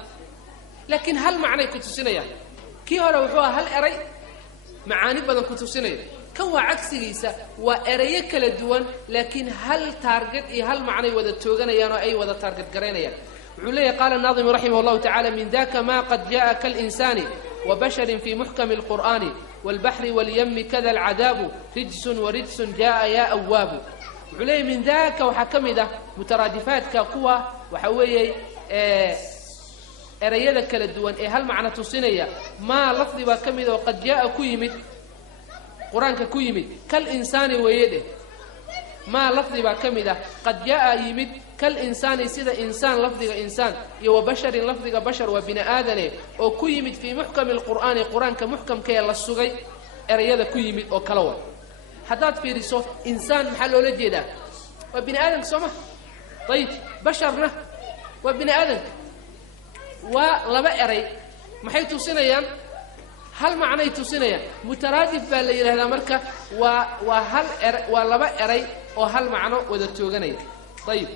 لكن هل معنى كتسينيا كي هرا وحوها هل أري معاني بدن كتسينيا كوا عكس ليسا وأري كلا دوان لكن هل تارجت هل معنى وذا توجنا يا أي وذا تارجت قرينا يا عليه قال الناظم رحمه الله تعالى من ذاك ما قد جاء كالإنسان وبشر في محكم القرآن والبحر واليم كذا العذاب رجس ورجس جاء يا أواب عليه من ذاك وحكم ذا مترادفات كقوة وحوي erayada kala duwan ee hal macna tusinaya ma lafdi ba kamid oo qad jaa ku yimid quraanka ku yimid kal insani weeyade ma lafdi ba kamid qad jaa yimid kal insani sida insaan lafdiga insaan iyo basharin lafdiga bashar wa bina aadane oo ku yimid fi muhkam alqur'ani quraanka muhkamka la sugay erayada ku yimid oo kala wad hadaad fiiriso insaan maxaa loo jeedaa wa bina aadan soma طيب بشرنا وبني آدم ولما أري ما حي توصينيان هل معنى توصينيان مترادف بالليل هذا مركه وهل ولما أري وهل معنى وذا توجني طيب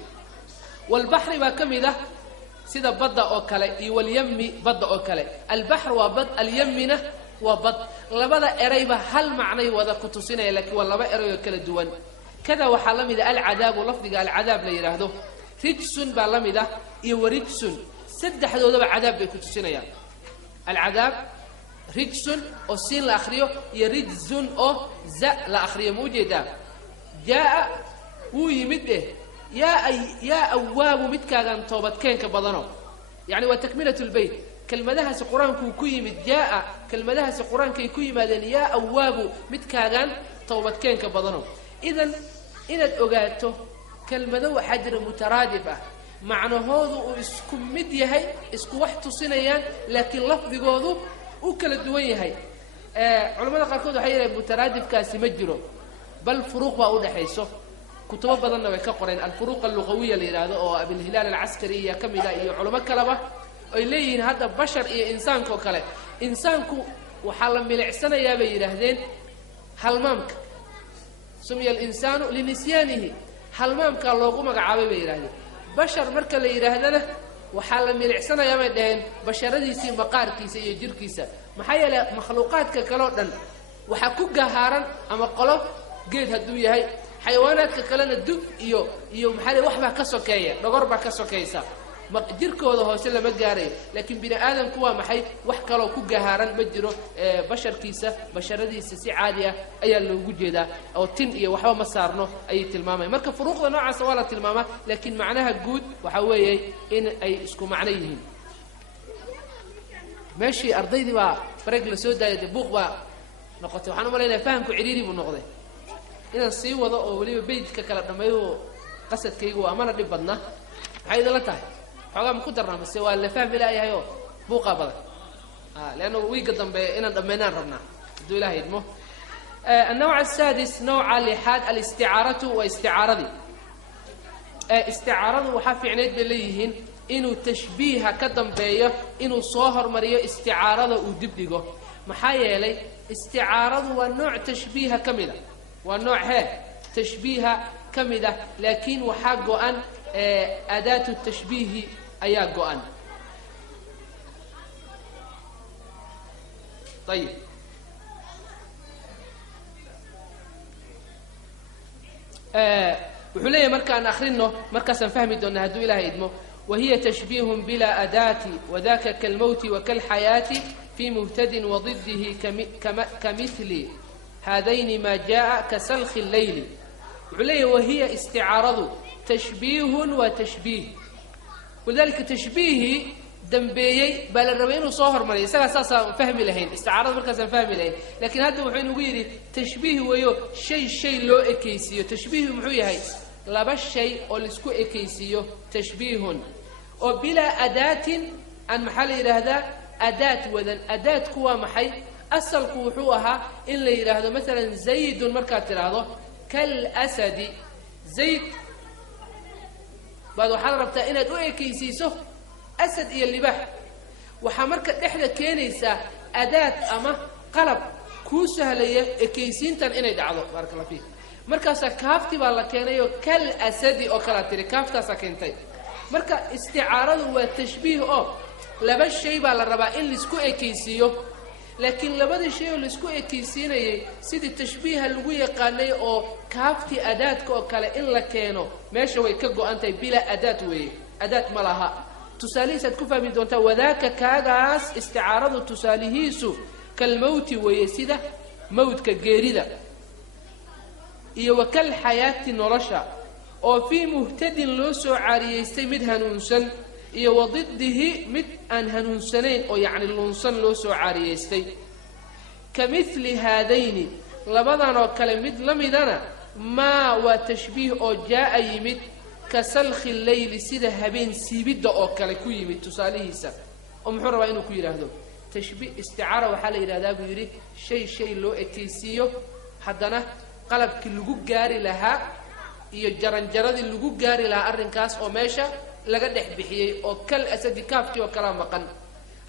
والبحر بكم إذا سيدا بدأ أكله واليم بدأ أكله البحر وبد اليمنه وبد لبدا أري هل معنى وذا كتوصينيان لك ولا أري أكل الدوان كذا وحلم إذا العذاب ولفظ العذاب ليرهده رجسون بالمده يورجسون سد حدود عذاب بكتسينيا العذاب رجسون أو سين الآخرية يرجسون أو زاء الآخرية موجودة جاء ويمده يا أواب متكاغن توبت كين كبضنو يعني وتكملة البيت كلمة لها سقران كوي مت جاء كلمة لها سقران كوي مدن يا أواب متكاغن توبت كين كبضنو إذا إن الأوجاته كلمة وحجر مترادفة معنى هذا اسكو مدي هي اسكو واحد تصينيان لكن لفظ جوده وكل الدوية هي علماء قالوا هي مترادف كاسي مجرو بل فروق بقول حيسه كتب بدلنا بكقرين الفروق اللغوية اللي هذا أو بالهلال العسكرية كم إلى علماء كلامه إلين هذا بشر إنسان كوكله إنسان كو وحلم بالعسنة يا بيرهدين حلمك سمي الإنسان لنسيانه حلمك الله قوم عابي بيرهدين بشر مركا اللي يرهدنا وحال من العسنة يا مدين بشر ذي سي مقار كيسة يجر كيسة محيا مخلوقات ككلودن وحكوك جهارا أما قلب جيد هدوية هاي حيوانات ككلنا الدب يو محل وحبة كسوكية نقربة كسوكيسة جيرك هذا هو سلة مجاري لكن بني آدم كوا محي وحكا لو كوك جهارا مجرو بشر كيسة بشر ذي سي عادية أي اللي وجود ده أو تن وحبة مسارنه أي تلمامة مركب فروق نوع سوالة تلمامة لكن معناها جود وحوي إن أي اسكو معنيهم ماشي أرضي دي بقى فرق لسود ده بوق بقى نقطة وحنا مالنا فاهم كعريري بالنقطة إذا الصيو وضع ولي بيت ككلام لما يو قصد كيجو أمانة دي بدنا هاي ده لا تاه حاجة مقدرنا بس هو اللي فاهم بلا يهيو بوقا بدل لأنه ويقدم بإن دمنا ربنا دو إله يدمه النوع السادس نوع لحاد الاستعارة واستعارة استعارة وحافي عنيد بليهن إنه تشبيه كدم بيه إنه صهر مريا استعارة ودبدقه محايا لي استعارة والنوع تشبيه كاملة والنوع ها تشبيه كاملة لكن وحاق أن أداة التشبيه أياق أن طيب وحليه مركا آخرينه مركا سنفهم دون هدو إله يدمه وهي تشبيه بلا أداة وذاك كالموت وكالحياة في مبتد وضده كمثل هذين ما جاء كسلخ الليل عليه وهي استعارة تشبيه وتشبيه. ولذلك تشبيه دنبيي بل الربين صهر مري ساسا فهم لهين استعارة مركز فهم لهين لكن هذا وحين ويري تشبيه ويو شيء لو إكيسيو تشبيه محوي هاي لا شيء أو لسكو إكيسيو تشبيه وبلا أداة عن محل هذا أداة وذن أداة كوا محي أصل كوحوها إلا يرهده مثلا زيد مركات هذا كالأسد زيد بعد حال ربطة إنه دو إكيسيسو أسد إيا اللباح وحمركة إحدى كينيسة أداة أما قلب كوسها ليه إكيسين تن إنه يدعوه بارك الله فيه مركز كافتي بالله كينيو كالأسد أو كالاتري كافتا ساكنتي مركز استعارة والتشبيه أو لبا الشيء بالله ربا إن لسكو إكيسيو لكن لبا الشيء لسكو إكيسين سيد التشبيه اللي يقاني أو كافتي أداة أو كالا إن لكينو ماشي ويكقو أنت بلا أداة وي أداة ملها تساليس تكفى من دونتا وذاك كاغاس استعارض تساليهيسو كالموت ويسيده موت كجيرده iyo wakal hayati nolosha oo fi muhtadin loo soo caariyeystay mid hanuunsan iyo wadiddihi mid aan hanuunsanayn oo yaani lunsan loo soo caariyeystay kamithli haadayni labadan oo kale mid lamidana ma wa tashbiih oo jaa yimid كسلخ الليل سيده هبين سيبيد أو كله كوي من تصاليهسا محور وينو كوي رهدو تشبيه استعارة وحالة إلى ذا بيري شيء لو إكيسيو حدنا قلب كل جاري لها يجرن جرد اللجوء جاري لها أرنكاس أو ماشى لقد بحيه أو كل أسد كافتي وكلام مقن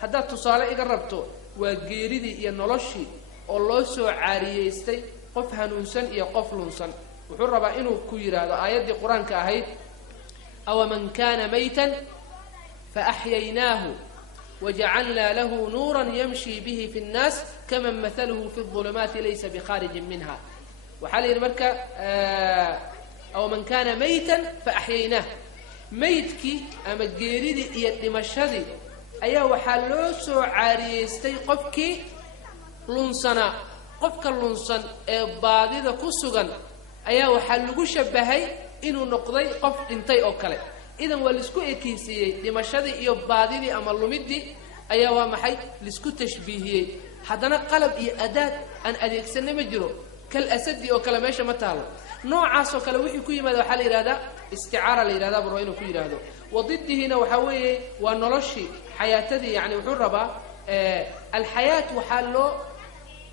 هذا تصالح جربته وجيري ينولشي الله سو عاريستي قف هنوسن يقف لنسن وحور وينو كوي رهدو آيات القرآن كهيد أو من كان ميتا فأحييناه وجعلنا له نورا يمشي به في الناس كمن مثله في الظلمات ليس بخارج منها وحال المركة أو من كان ميتا فأحييناه ميتكي أما الجيريد يدمشدي أيها وحالوسو عاريستي قفكي لنصنا قفك اللنصن بعضي ذا كسوغا أيها وحالوغو شبهي إنه نقضي قف انتي أو كله إذا والسكو إكيسية لمشهد يبادي أما اللومدي أيها محي لسكو تشبيهي حدنا قلب أداة أن أديكسن مجرو كالأسد أو كلاميش متعلق نوع عاصو كلوحي كوي ماذا حال إرادة استعارة لإرادة بروينو كوي إرادة وضده هنا وحوي ونرشي حياته يعني وحربة الحياة وحال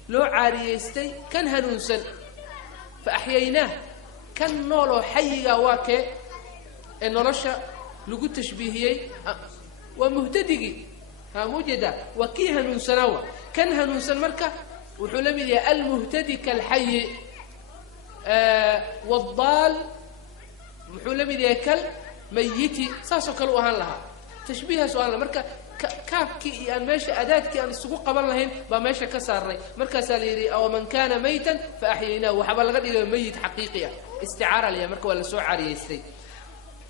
لو عاريستي كان هننسن فأحييناه كان نولو حيّا واكي النرشة لقو تشبيهي ومهتدقي موجودة وكيها ننسناوة كان هننسن مركة وحلمي لي المهتدي كالحي والضال وحلمي لي كالميتي ساسو كالوهان لها تشبيها سؤال مركة كافكي أن ماشي أداتك أن السقوق قبل لهن بماشي كساري مركة ساليري أو من كان ميتا فأحييناه وحبل غد إلى ميت حقيقية استعارة لي مركة ولا سوء عريستي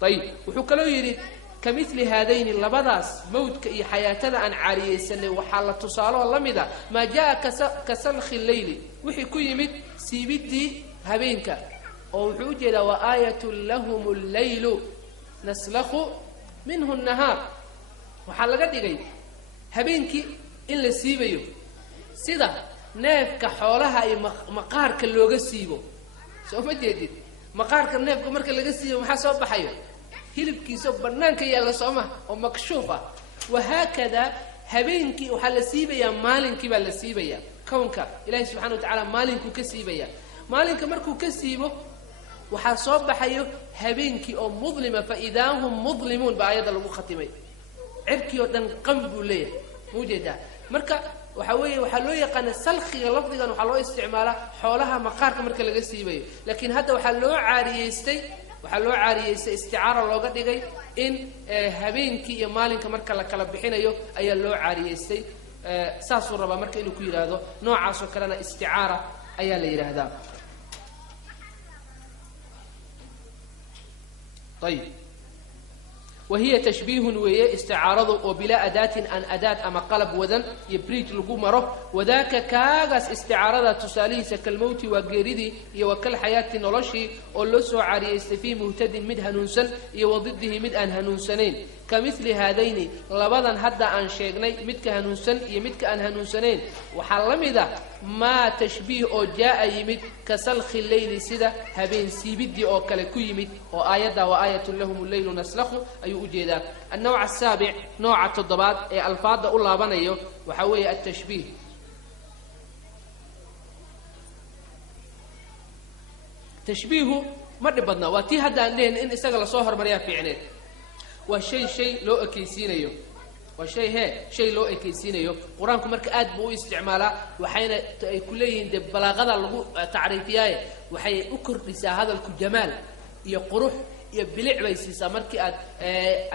طيب وحكى له يريد كمثل هذين اللبضاس موت كي حياتنا أن عريسن وحالة تصال والله مذا ما جاء كسلخ الليل وحي كيمت سيبدي هبينك وحوجد وآية لهم الليل نسلخ منه النهار وحال قد يجي هبينك إلا سيبيو سيدا نافك حولها مقارك اللي قسيبه سوف جديد مقارك النافك مرك اللي قسيبه محاسب بحيو هلبكي سوف برنانك يلا سومه ومكشوفة وهكذا هبينك وحال سيبيا مالك بل سيبيا كونك إلهي سبحانه وتعالى مالك كسيبيا مالك مركو كسيبه وحاسب بحيو هبينك أو مظلمة فإذا هم مظلمون بآيات المختمين عركي ودن قنبو ليه موجودة مركا وحوي وحلو يقان السلخي لفظيا وحلو استعماله حولها مقارك مركا لغا سيبايو لكن هذا وحلو عاريستي استعارة لو قد يجي إن هبينك يا مالك مركا لكلا بحينيو أي لو عاريستي ساسو ربا مركا إلو كيرادو نوع عاسو كلنا استعارة أي اللي يرهدا طيب وهي تشبيه وهي استعارض وبلا أداة أن أداة أما قلب وذن يبريج لقمره وذاك كاغس استعارض تساليس كالموت وغيرده يوكل حياة نلشي ولسو عري استفي مهتد مد هنونسن وضده مد أن هنونسنين كمثل هذين لبضا هدا أن شيغني مد كهنونسن يمد كأن هنونسنين وحلم ذا ما تشبيه أو جاء يمد كسلخ الليل سيدا هبين سيبدي أو كالكو يمد وآية وآية لهم الليل نسلخه أي أجيدا النوع السابع نوع التضباط الفاظ الله بنيه وحوي التشبيه تشبيه مر بدنا واتي هدا ان اسغلا سو هرمريا فيعنيد وشيء لو اكيسينيو وشيء لو اكيسينيو قرانku marka aad buu isticmaala waxayna ay ku leeyihiin dib balaaqada lagu taariifiyay waxay u kordhisaa hadalku jamaal iyo qurux iyo bilic bay siisaa markii aad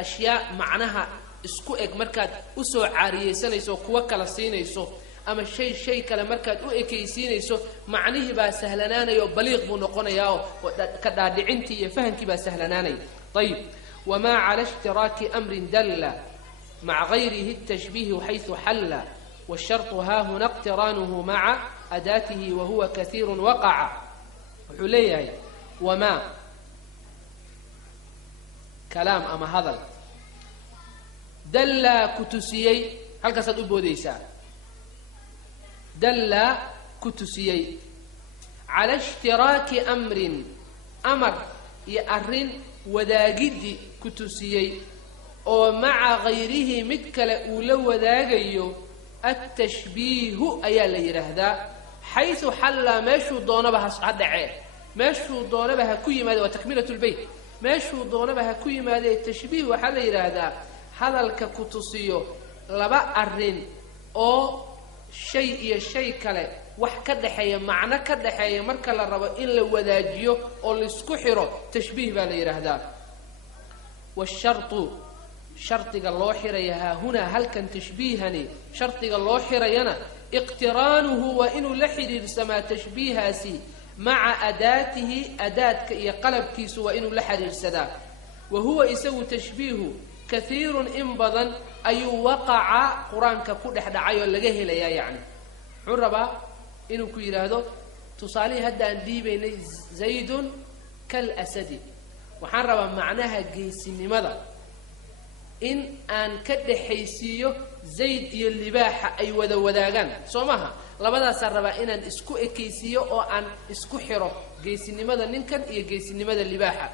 ashyaa macnaha isku eg markaad u soo caariyeysanayso kuwa kala siinayso ama shay kale markaad u ekaysiinayso macnihi baa sahlanaanayo baliiq buu noqonayaa oo ka dhaadhicintii iyo fahamkii baa sahlanaanay طيب وما على اشتراك أمر دل مع غيره التشبيه حيث حل والشرط ها هنا اقترانه مع أداته وهو كثير وقع حليه وما كلام أما هذا دل كتسيي هل قصد أبوديسا دل كتسيي على اشتراك أمر يأرن wadaagidi ku tusiyay oo maca ghayrihi mid kale uu la wadaagayo at-tashbiih ayaa la yiraahdaa haythu halla meeshu doonaba ha dhacee meeshu doonaba ha ku yimaado waa takmilatul bayt meeshu doonaba ha ku yimaado tashbiih waxa la yiraahdaa hadalka ku tusiyo laba arin oo shay kale wax ka dhaxeeya macna ka dhaxeeya marka la rabo in la wadaajiyo oo la isku xiro tashbiih baa la yiraahdaa shartiga loo xirayaa huna halkan tashbiihani shartiga loo xirayana iqtiraanuhu wa inuu la xiriirsama tashbiihaasi maca adaatihi adaadka iyo qalabkiisu waa inuu la xiriirsadaa wa huwa isagu tashbiihu kathiirun in badan ayuu waqaca quraanka ku dhaxdhacay oo laga helayaa yani uraba inuu ku yiraahdo tusaale haddaan diibaynay zaydun kal asadi waxaan rabaa macnaha geesinimada in aan ka dhaxaysiyo zayd iyo libaaxa ay wada wadaagaan soomaha labadaas rabaa inaan isku ekaysiyo oo aan isku xiro geesinimada ninkan iyo geesinimada libaaxa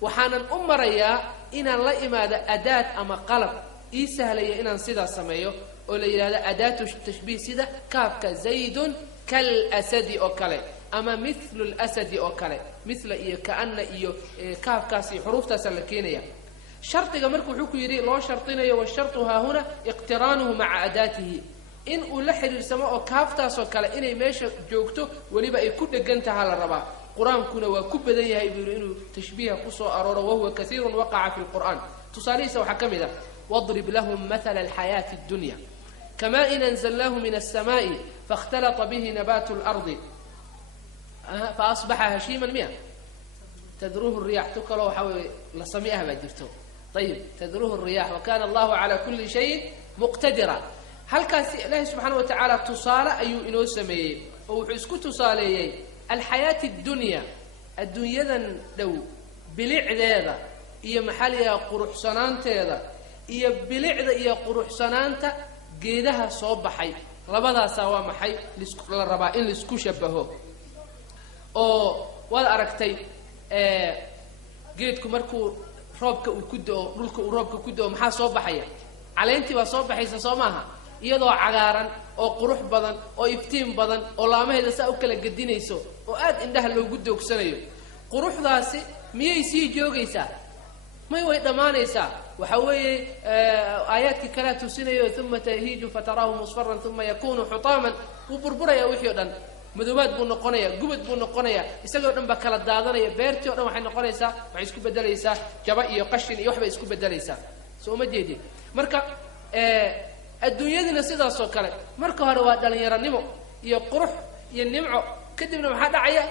waxaanan u marayaa inaan la imaado adaad ama qalab ii sahlaya inaan sidaa sameeyo oo la yiraahdo adaatu tashbiih sida kaafka zaydun kal asadi oo kale ama mithlu al asadi oo kale mithla iyo kaanna iyo kaafkaasi xuruftaas la keenaya shartiga markuu wuxuu ku yiri loo shartinayo wa shartu ha huna iqtiraanuhu ma'a adaatihi in uu la xiriirsamo oo kaaftaas oo kale inay meesha joogto waliba ay ku dhagantahay la rabaa quraankuna waa ku badan yahay inuu tashbiih ku soo arooro wahuwa kathiirun waqa'a fi alquran tusaalisa waxa kamida واضرب لهم مثل الحياة الدنيا كما إن أنزلناه من السماء فاختلط به نبات الأرض فأصبح هشيما مئة تذروه الرياح تكلوا حوالي لصمئها ما جرتوا طيب تذروه الرياح وكان الله على كل شيء مقتدرا هل كان الله سبحانه وتعالى تصال أي إنو سمي أو حسكو تصالي الحياة الدنيا ذا لو بلع ذا هي محلها قروح سنانت ذا iyo bilicda iyo quruxsanaanta geedaha soo baxay labadaas waa maxay la rabaa in la isku shabaho oo wada aragtay geedku markuu roobka uu ku doo dhulka uu roobka ku doo maxaa soo baxaya caleentii waa soo baxaysa Soomaha iyadoo cagaaran oo qurux badan oo iftiin badan oo laamaheeda saa u kala gadinayso oo aad indhaha loogu doogsanayo quruxdaasi miyay sii joogaysaa ما هو دمانيسا وحوي آيات كلا تسينيو ثم تهيج فتراه مصفرا ثم يكون حطاما وبربرا يا وحي دن مدوبات بو نقونيا غبد بو نقونيا اسغو دن با كلا دادانيا beertii oo dhan waxay noqonaysaa waxay isku bedelaysaa jaba iyo qashin iyo waxba isku bedelaysaa soo ma jeedin marka adduunyadina sidaas oo kale marka hore waa dhalinyaranimo iyo qurux iyo nimco kadibna waxa dhacaya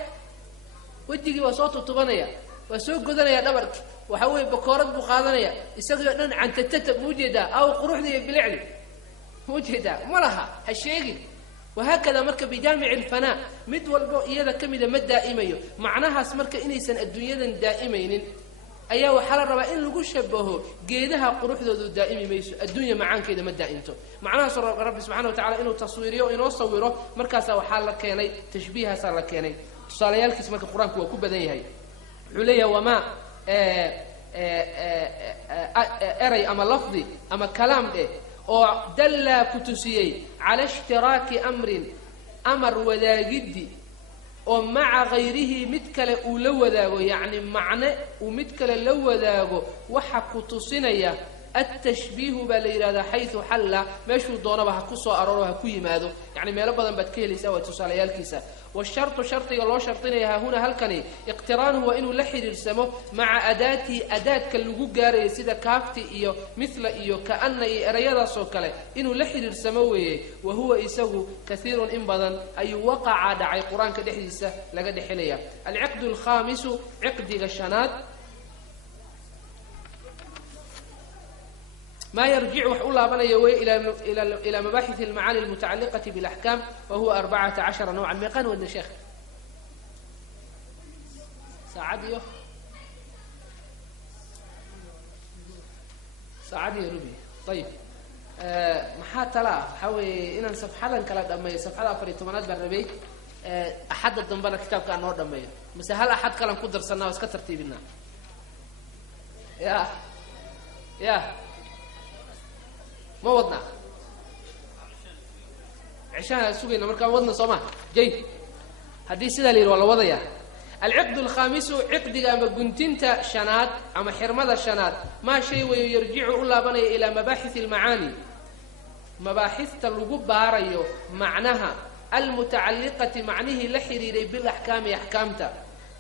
wajigi waa soo tutubanaya waa soo godanaya dhabarki وحوي بكورة بقادنيا يسقي عن تتت موجودة أو قروحدي بالعلم موجودة مرها هالشيء وهكذا مركب بجامع الفناء مد والبقية كم إذا مد دائمية معناها اسمرك إني سن الدنيا دائمين أيها وحال الربا إن لقوا شبهه جيدها قروح ذو دائمي ميسو الدنيا معان كذا مد دائمته معناها صار رب سبحانه وتعالى إنه تصويره وإنه صوره مركز وحال لك يعني تشبيهها صار لك يعني صاليالك اسمك القرآن كوكب بديه عليا وما أري أما لفظي أما كلام إيه أو دل كتسيي على اشتراك أمر ولا جدي ومع غيره متكل أولو ذاقو يعني معنى ومتكل لو ذاقو وحكو تصينيا التشبيه بالإرادة حيث حل ماشو دونا بها كسو أرورها كوي مادو يعني ما لبدا بتكيلي سوى تصاليال كيسا والشرط شرطي الله شرطينيها هنا هلكني اقتران هو إنه لحر السمو مع أداة كاللقو جاري سيدا كافتي إيو مثل إيو كأن رياضة سوكالي إنه لحر السمو وهو يسوه كثير إنبضا أي وقع دعي قرآن كدحديسة لقد حليا العقد الخامس عقد الشنات ما يرجع وحول بنا يوي إلى مباحث المعاني المتعلقة بالأحكام وهو 14 نوعا ميقان وإن شيخ سعديه ربي طيب محات لا حاوي إن صفحة كلا دمية صفحة فريتمانات بالربي أحد الدنبنا كتاب كان نور دمية بس هل أحد كلام قدر سنة وسكتر ترتيبنا يا ما وضنا عشان سوقنا مركب وضنا صماه جيد هذه سيدة لي ولا وضيا العقد الخامس عقد أما قنتنت شنات أما حرمة الشنات ما شيء ويرجع إلا بني إلى مباحث المعاني مباحث تلقب باريو معناها المتعلقة معنيه لحريري بالأحكام أحكامته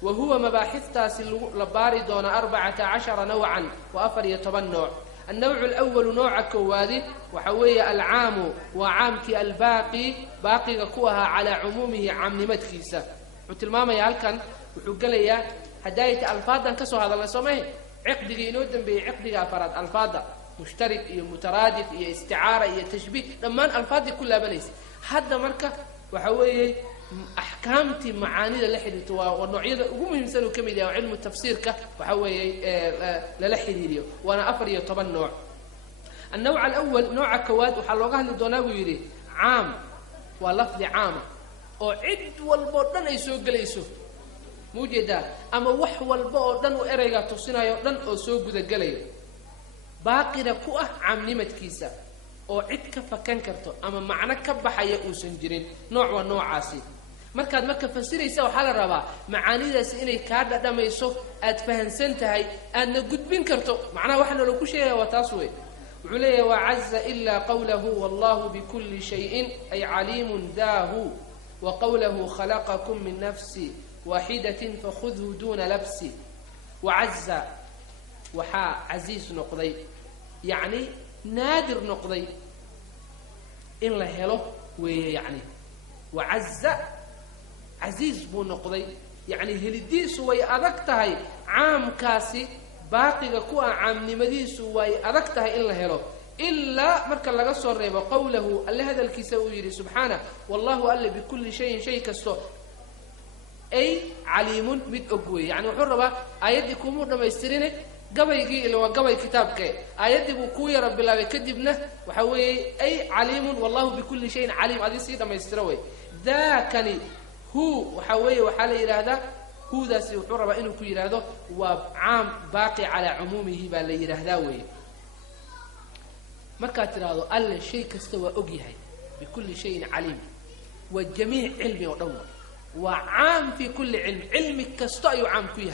وهو مباحث تاسل لباري دون 14 نوعا وأفر يتبنع النوع الأول نوع كوادي وحوي العام وعامك الباقي باقي كوها على عمومه عام نمتكيسة وتلماما يالكن وحقليا هداية الفاظا كسو هذا الله سمعه عقد ينودن بعقد أفراد الفاظ مشترك مترادف استعارة تشبيه لما الفاظ كلها بليس حد مركه وحوي أحكامتي معاني للحديث والنوعية وهم يمثلوا كم إذا علم التفسير وحوي للحديث وأنا أفري طبعا نوع النوع الأول نوع كواد وحلوقه للدوناوي يري عام ولفظ عام وعد والبودن يسوق ليسوق موجودة أما وح والبودن وإرجع تصنع يودن أسوق ذا جليه باقي ركوه عام نمت كيسة وعد كفكان كرتو أما معنى كبحية وسنجرين نوع ونوع عاسي markaad marka fasiraysa waxa la rabaa macaanidaas inay ka dhadhamayso aad fahansantahay aadna gudbin karto macnaha waxa la ku sheegay waa taas weey wuxuu leeyahay wa azza illa qawluhu wallahu bikulli shay'in ay alimun dahu wa qawluhu khalaqakum min nafsi wahidatin fakhudhu duna labsi wa azza wa aziz noqday yani naadir noqday in la helo weey yani wa azza عزيز بو نقضي يعني هلديس وي أدكتهي عام كاسي باقي كوا عام نمديس وي أدكتهي إلا هلو إلا مركا لغا صريبا قوله اللي هذا الكسويري سبحانه والله ألا بكل شيء كستو أي عليم متأقوي يعني وحربا آيات كومور لما يسترينه قبل يجي اللي هو قبل كتابك آيات بكوي رب الله يكذبنا وحوي أي عليم والله بكل شيء عليم هذه السيدة ما يستروي ذاكني هو وحوي وحالي هذا هو ذا سيحرب إنه كي هذا وعام باقي على عمومه باللي هذا وي ما كاتر هذا ألا شيء كستوى أجيهي بكل شيء عليم والجميع علمي ودور وعام في كل علم كستوى عام كيها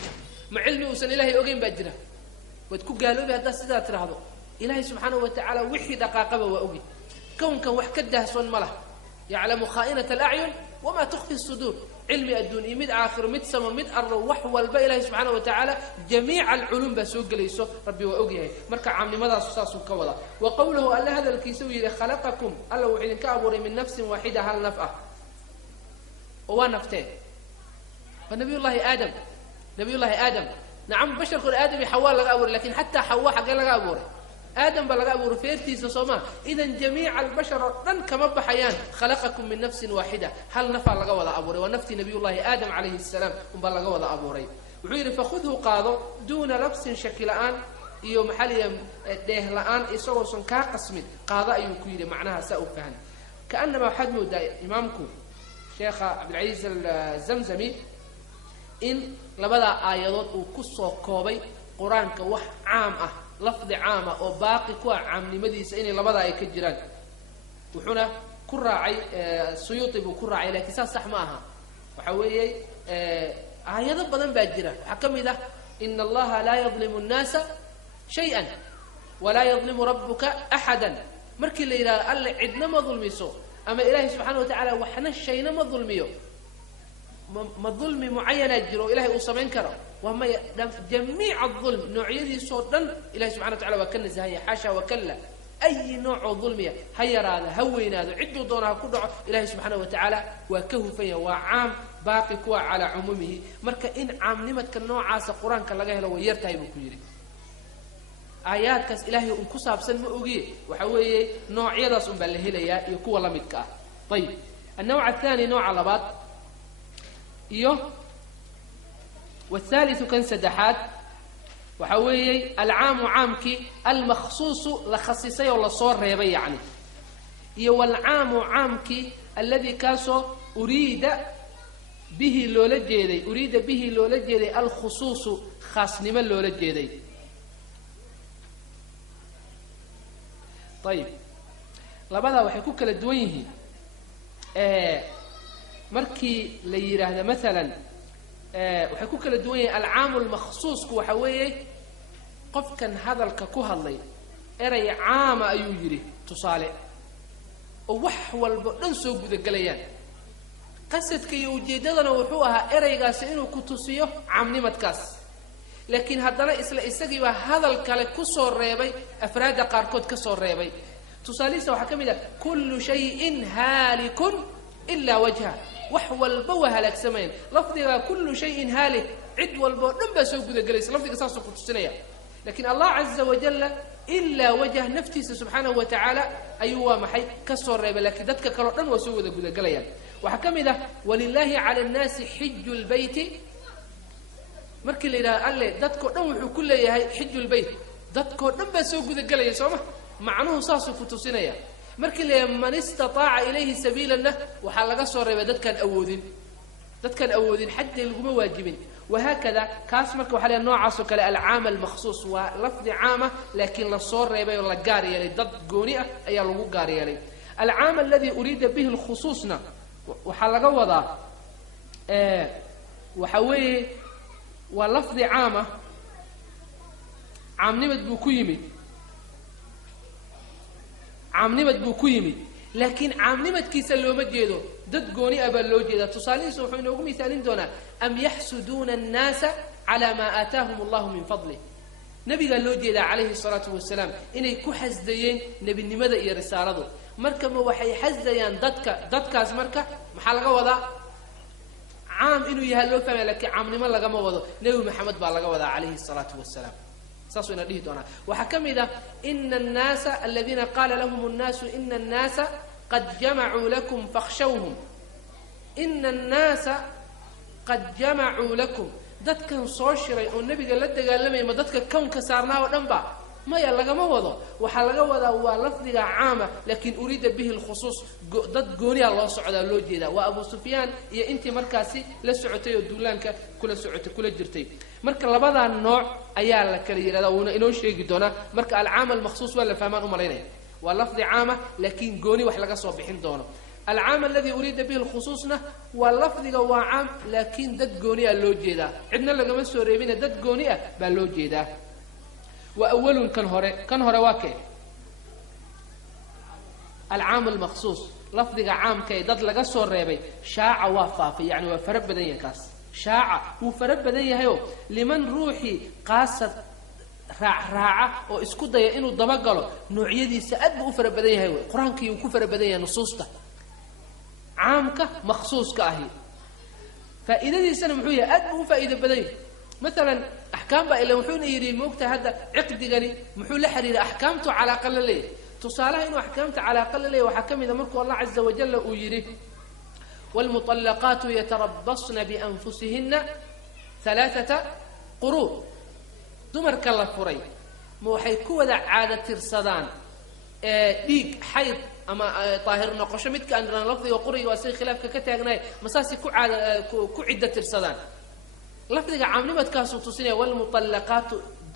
مع علمي وسن إلهي أجين بجرة وتكون قالوا لي هذا سيدا ترى هذا إلهي سبحانه وتعالى وحي دقاقبه وأجي كون كان وحكده سون مله يعلم خائنة الأعين وما تخفي الصدور علمي الدنيا مد آخر مد سما مد الروح والباقي الله سبحانه وتعالى جميع العلوم بسوق ليسو ربي وأوجيه مركع عمي ماذا ساس كولا وقوله ألا هذا الكيسوي خلقكم ألا وعين كابور من نفس واحدة هل نفعه هو نفتين فنبي الله آدم نعم بشر كل آدم حواء لقى أبور لكن حتى حواء حق لقى أبور آدم بلقى أبور فيرتيس صوما إذا جميع البشر لن كما بحيان خلقكم من نفس واحدة هل نفع لقى وضع أبوري ونفتي نبي الله آدم عليه السلام بلقى وضع أبوري وعير فخذه قاضو دون لبس شكلان iyo maxaliya deeh la'aan isagoo san ka qasmin qaada ayuu ku yiri macnaha saa u fahan kaanama waxad moodaa imaamku sheekha Abdul Aziz al-Zamzami in labada aayadood uu ku soo koobay quraanka wax caam ah lafdi caam ah oo baaqi ku ah caamnimadiisa in labada ay ka jiraan wuxuna ku raacay Suyuti buu ku raacay laakiin sax ma aha waxa weeyay aayado badan baa jira waxa kamida inna allaha la yadhlimu an-nasa شيئا ولا يظلم ربك أحدا مركي اللي قال عدنا ما ظلميسو أما إلهي سبحانه وتعالى وحنا الشيء ما ظلميو ما ظلم معين أجره إلهي أصمين كرم وهم جميع الظلم نوعيه صوتا إلهي سبحانه وتعالى وكلنا زهية حاشا وكلا أي نوع ظلمية هير هذا هوين هذا عدوا دونها كله إلهي سبحانه وتعالى وكه فيه وعام باقي كوا على عمومه مركا إن عام نمت كالنوع عاس القرآن كاللغاه لو يرتهي بكيري آيات كاس إلهي أنكسب سن مؤجي وحوي نوع يدرس بالهلية يكون لمدك طيب النوع الثاني نوع لبط والثالث كان سدحات وحوي العام عامك المخصوص لخصيصي ولا صور ريبي يعني والعام عامك الذي كاسو أريد به لولجيدي أريد به لولجيدي الخصوص خاص نما لولجيدي طيب لبدا waxay ku kala duwan yihiin markii la yiraahdo مثلا waxay ku kala duwan yihiin al-aam al-makhsuus ku waxa weeyay qofkan hadalka ku hadlay eray caama ayuu yiri tusaale oo wax walba dhan soo guda galayaan qasadka iyo ujeedadana wuxuu ahaa eraygaas inuu ku tusiyo caamnimadkaas لكن هذا إسلا إسقي وهذا الكلام كسر ريبي أفراد قاركود كسر ريبي تصاليس وحكم إذا كل شيء هالك إلا وجهه وحول بوه لك سمين لفظ كل شيء هالك عد والبو لم بسوق ذا جليس لفظ قصاص السنية لكن الله عز وجل إلا وجه نفسه سبحانه وتعالى أيوة محي كسر ريبي لكن ذاتك كرر وسوق ذا جليان وحكم إذا ولله على الناس حج البيت markii la yiraahdo alle dadko dhan wuxuu ku leeyahay xijul bayt dadko dhan ba soo guda galay sooma macnuhu saasoo ku tusinaya markii la man istataa'a ilayhi sabiilan waxa laga soo reebay dadkan awoodin xajda laguma waajibin وهكذا كاس marka waxa la noocaas oo kale al-aam al-makhsuus wa lafdi aama laakiin la soo reebay oo la gaar yeelay dad gooni ah ayaa lagu gaar yeelay al-aam alladhi urida bihi al-khusuusna waxa laga wadaa waxa weeye ولفظ عامة عامنمت بوكيمي لكن عامنمت كيس اللي مجيدو ضد قوني أبا اللو جيدا تصالين سوحين وقوم مثالين دونا أم يحسدون الناس على ما آتاهم الله من فضله نبي قال لو جيدا عليه الصلاة والسلام إني كو حزدين نبي نمدا إيا رسالة مركب وحي حزدين ضدكاز مركب محلقة وضع عام إنه يهلو فما لك عام نما لقى ما وضع نبي محمد بقى لقى وضع عليه الصلاة والسلام ساسو نديه دونا وحكم إذا إن الناس الذين قال لهم الناس إن الناس قد جمعوا لكم فاخشوهم إن الناس قد جمعوا لكم دتك صوشري والنبي قال لك قال لما دتك كون كسرناه ودنبا ما يلقى ما وضع وحلقة وضع ولفظ عامة لكن أريد به الخصوص ضد قوني الله سعود الله جيدا وأبو سفيان يا أنت مركزي لسعتي ودولانك كل سعتي كل جرتي مرك لبضع النوع أيال كلي هذا وإنه شيء جدنا مرك العام المخصوص ولا فهمان أمرينه واللفظ عامة لكن قوني وحلقة صباحين دونه العام الذي أريد به الخصوصنا واللفظ هو عام لكن ضد قوني الله جيدا عندنا لقى مسوريين ضد قوني بالله جيدا وأول كان هرواكي العام المخصوص لفظ عام كي ضد لقى صوريبي شاع وافافي يعني وفرب بدنيا كاس شاع وفرب بدنيا هيو لمن روحي قاصد راعة أو إسكود يا إنه ضبقله نوعية سأد وفرب بدنيا هيو القرآن كي وكفر بدنيا نصوصته عامك مخصوص كاهي فإذا دي سنة محوية أد وفائدة بدنيا مثلا أحكام بقى إلا وحون يري موقت هذا عقد جني محول حرير أحكامته على أقل ليه تصالح إنه أحكامته على أقل ليه وحكم إذا مركو الله عز وجل ويري والمطلقات يتربصن بأنفسهن 3 قروء دمر كلا فري موحي كودا عادة ترصدان ديك حيض أما طاهر نقش متك أن لفظي وقري واسي خلاف كتاغناي مساسي كعدة ترصدان لفظي عامل ما تكاسو تصيني والمطلقات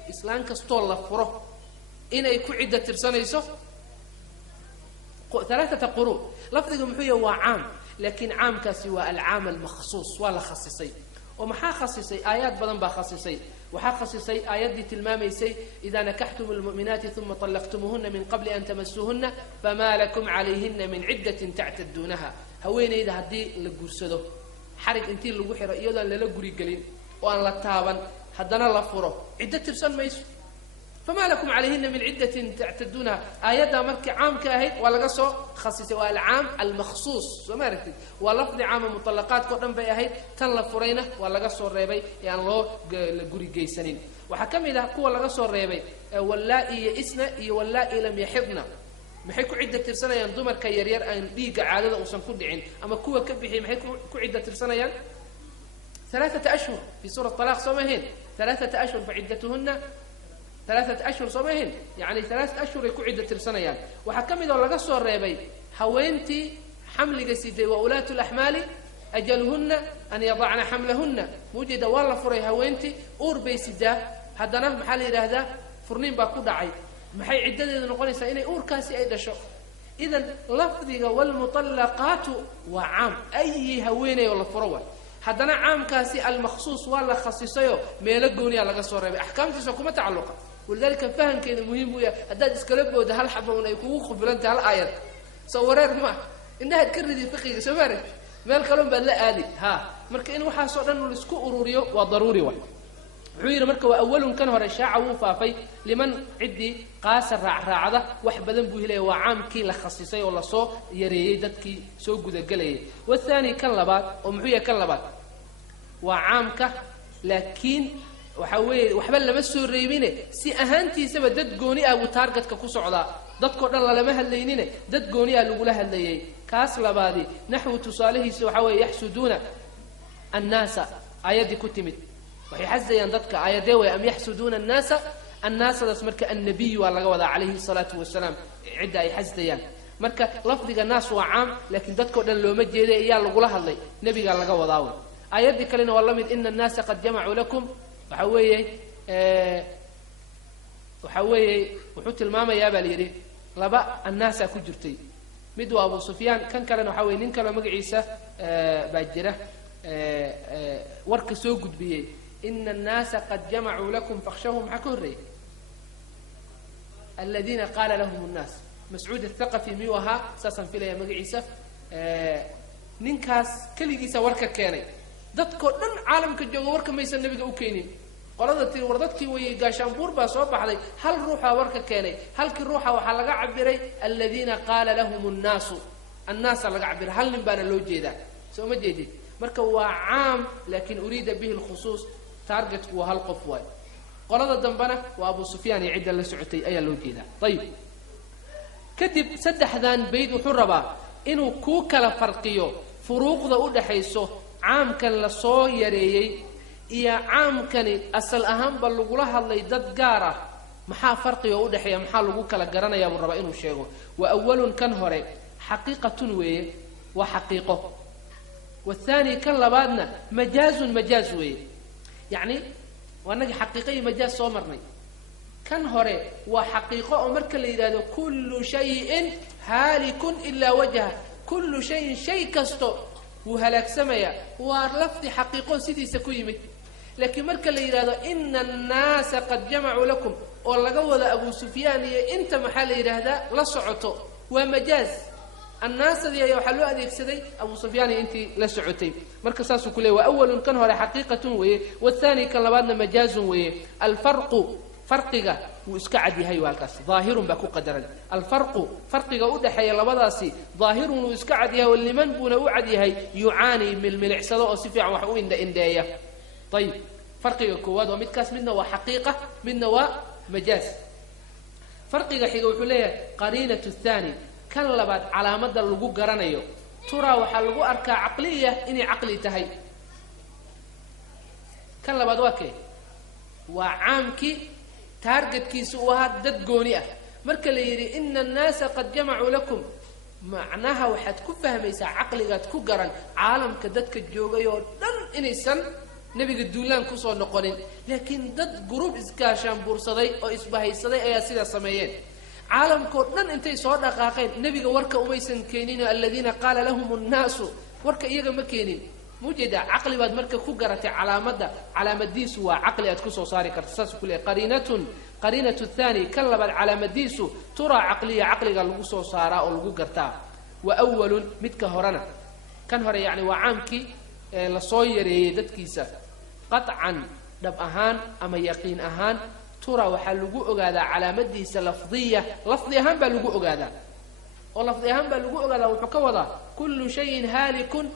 إسلام كستول لفره إن كعدة ترصانيسو 3 قروء لفظي محوية وعام لكن عام كسوى العام المخصوص ولا خصيصي ومحا خصيصي آيات بدن با خصيصي وحا خصيصي آيات دي تلماميسي إذا نكحتم المؤمنات ثم طلقتموهن من قبل أن تمسوهن فما لكم عليهن من عدة تعتدونها هوين إذا هدي لقرسدو حرق انتي لقو حرا إيضا للقري قليل وأن لا تابا حدنا الله فره عدة ترسل ميسو فما لكم عليهن من عدة تعتدونها آيات مركي عام كاهيد ولا قصو خصيصي والعام المخصوص سمارتي ولفظ عام مطلقات قدام بيهيد تنلف فرينه ولا قصو الريبي يعني الله لقري جيسانين وحكم إذا قوة لا قصو الريبي واللائي يئسن واللائي لم يحضن محيكو عدة ترسنة ينضمر كيرير أن ديق عادة وصن كدعين أما كوة كبحي محيكو عدة ترسنة 3 أشهر في سورة الطلاق سمهن 3 أشهر فعدتهن 3 أشهر صباهن يعني 3 أشهر يكون عدة ترسنيان وحكم إذا لقى صور ريبي حوينتي حمل قسيدي وأولاة الأحمال أجلهن أن يضعن حملهن موجد والله فري حوينتي أور بيسيدا هذا محل هذا فرنين باكو دعي محي عدة نقول إني أور كاسي أي دشو إذا لفظي والمطلقات وعام أي هويني ولا فروة هذا عام كاسي المخصوص ولا خصيصيو ميلقوني على قصور ريبي أحكام تسوكم تعلقة ولذلك فهم كده مهم ويا أداد إسكالب وده هالحبة ونيكون خبرنت هالآيات صورير ما إنها تكرر دي فقه سمارك ما الكلام بلا آلي ها مرك إنه حاسو أنه لسكو أروريو وضروري واحد عير مرك وأول كان هو الشاعة وفافي لمن عدي قاس الرعرعة وحبذن بوهلي وعام كي لخصيصي ولا صو يريدت كي سو جود الجلي والثاني كلبات ومحية كلبات وعامك لكن وحبل لما السوريين سي أهانتي سبب دد جوني أو تارجت كقص علا دد كورنا لما هاللينين دد جوني ألو لها اللي كاس لبادي نحو تصالحه سوحوي يحسدون الناس آيات كتمت وهي حزة يندك آيات وي أم يحسدون الناس اسمك النبي والله وضع عليه الصلاة والسلام عدة أي حزة مركا لفظ الناس وعام لكن دد كورنا لو مجي لي يا لو لها اللي نبي قال لقوا وضعوا آيات كلنا والله من إن الناس قد جمعوا لكم وحوي وحوت الماما يا باليري لبا الناس كجرتي مدو أبو سفيان كان كلنا وحوي نين كلام عيسى باجرة ورك سوق بيه إن الناس قد جمعوا لكم فاخشوهم حكوري الذين قال لهم الناس مسعود الثقفي ميوها ساسا في ليا مجعيسى نينكاس كل عيسى ورك كاني dadko dhan caalamka jooga warka maysan nabiga u keenin qolada tii wardadkii way gaashaanbuur baa soo baxday hal ruuxa warka keenay halkii ruuxa waxa laga cabiray alladina qala lahum an-nas laga cabiray hal nin baana loo jeedaa soo ma jeedid marka waa caam laakiin urida bihi al-khusus target waa hal qof way qolada dambana waa Abu Sufyaan iyo cid la socotay ayaa loo jeedaa tayib kadib saddexdan bayd wuxuu rabaa inuu ku kala farqiyo furuuqda u dhaxayso عام كان لصو يريي إيا عام كان أصل أهم بلغولها اللي داد قارة محا فرق يودحي محا لغوك لقرانا يا مربعين وشيغو وأول كان هوري حقيقة وي وحقيقة والثاني كان لبادنا مجاز وي يعني وانا حقيقي مجاز صومرني كان هوري وحقيقة أمرك اللي يدادو كل شيء هالك إلا وجهه كل شيء كستو وهلاك سمايا ولفظ حقيقة سيدي سكويمي لكن مركا اللي يرادو إن الناس قد جمعوا لكم والله قوض أبو سفيان إنت محل يرهدا لسعطو ومجاز الناس اللي يحلوا هذه السدي أبو سفيان أنت لسعتي مركا ساسو كله وأول كان هو حقيقة والثاني كان لبادنا مجاز الفرق فرقه وإسكعدي هاي والكاس ظاهر بكو قدرا الفرق فرقه أدحي لبداسي ظاهر وإسكعدي واللي من بنا وعدي هاي يعاني من الملعسة وصفع وحوين دا إندايا طيب farqiga koowaad waa midkaas, midna waa xaqiiqa, midna waa majaaz. farqiga xiga wuxuu leeyahay qariinatu thaani, kan labaad calaamada lagu garanayo turaa waxaa lagu arkaa caqliya inay caqli tahay. kan labaad waa kee? waa caamkii taargetkiisa uu ahaa dad gooni ah. marka la yidhi ina annaasa qad jamacuu lakum, macnaha waxaad ku fahmaysaa caqligaad ku garan caalamka dadka joogay oo dhan inaysan nebiga duulaan kusoo noqonin, laakiin dad guruub iskaashaan buursaday oo isbahaysaday ayaa sidaa sameeyeen. caalamkao dhan intay soo dhaqaaqeen nebiga warka umaysan keenin, aladiina qaala lahum nnaasu warka iyaga ma keenin. mujeedaa caqli baad marka ku garatay calaamadiisu waa caqli aad kusoo saari karta. saas ku leeyahy qariinatu thaani, kan labaad calaamadiisu turaa caqliya, caqliga lagu soo saaraa oo lagu gartaa. wa awalun, midka horena, kan hore yani waa caamkii lasoo yareeyey dadkiisa, qaطcan dhab ahaan ama yaqiin ahaan turaa waxaa lagu ogaadaa calaamadiisa lafdiya, lafdi ahaan baa lagu ogaadaa. oo lafdi ahaan baa lagu ogaadaa wuxuu ka wadaa kullu shayin haalikun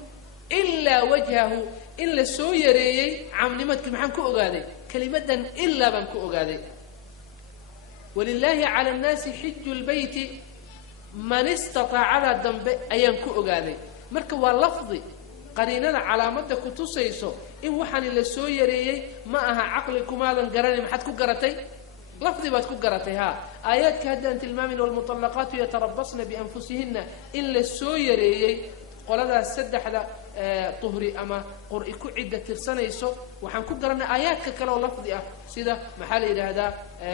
ilaa wajhahu. in la soo yareeyey caamnimadkii maxaan ku ogaaday? kelimadan ilaa baan ku ogaaday. walilaahi cala annaasi xiju lbeyti man istataacadaa dambe ayaan ku ogaaday. marka waa lafdi. qariinada calaamada ku tusayso in waxaani la soo yareeyey ma aha caqli kumaadan garanay. maxaad ku garatay? lafdi baad ku garatay. ha aayaadka haddaan tilmaamin walmuطallaqaatu yatarabasna bianfusihinna, in la soo yareeyey qoladaas saddexda tuhri ama qur'i ku cidda tirsanayso waxaan ku garanay aayaadka kale oo lafdi ah, sida maxaa la yidhaahdaa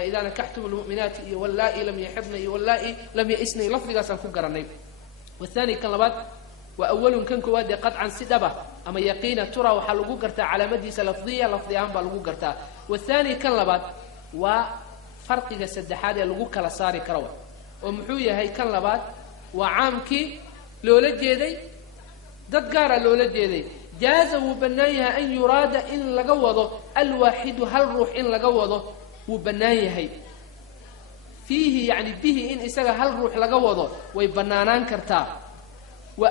idaa nakaxtum lmu'minaati iyo wallaa'i lam yaxibna iyo wallaa'i lam yaisna, lafdigaasaan ku garanay. wathani, kan labaad waa awalun, kan koowaad ee qadcan si dhaba ama yaqiina turaa waxaa lagu gartaa calaamadiisa lafdiya, lafdi ahaan baa lagu gartaa. wathani, kan labaad waa farqiga saddexaad ee lagu kala saari karo. oo muxuu yahay? kan labaad waa caamkii loola jeeday dad gaara loola jeeday. jaaza wuu bannaan yahay an yuraada in laga wado alwaaxidu, hal ruux in laga wado wuu bannaan yahay. fiihi yani bihi, in isaga hal ruux laga wado way bannaanaan kartaa. wa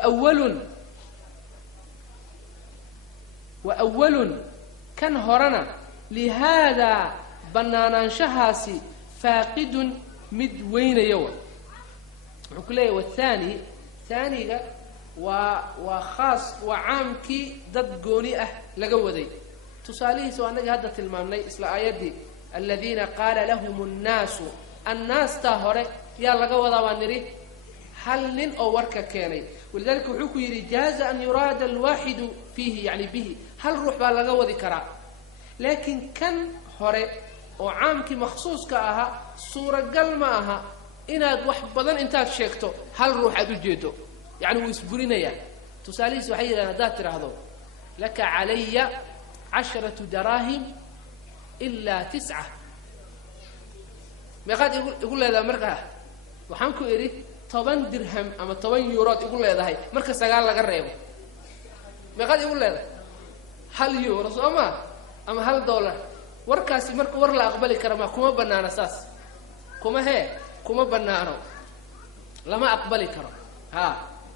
awalun kan horena lihaadaa bannaanaanshahaasi faaqidun mid weynaya wa. wuxuu ku leeyahy wathani, haaniga waa khaas, waa caamkii dad gooni ah laga waday. tusaalihiisa waa anagii hadda tilmaamnay isla aayaddii aladiina qaala lahum nnaasu. annaastaa hore yaa laga wadaa baan nidhi hal nin oo warka keenay. walidalika wuxuu ku yidhi jaaza an yuraada alwaaxidu fiihi yani bihi, hal ruux baa laga wadi karaa. laakiin kan hore oo caamkii makhsuuska ahaa suuragal ma aha inaad wax badan intaad sheegto hal ruux aad u jeedo, yani wuu isburinayaa. tusaalihiis waxay yidhahdeen haddaad tidhaahdo laka calaya 10 daraahim ilaa 9, meeqaad igu leedahay markaa? waxaan ku idhi 10 dirham ama 10 yuurood igu leedahay marka 9 laga reebo. meeqaad igu leedahay? 1 yuuro soo maa, ama $1. warkaasi marka war la aqbali kara ma? kuma bannaano saas, kuma bannaano, lama aqbali karo. ha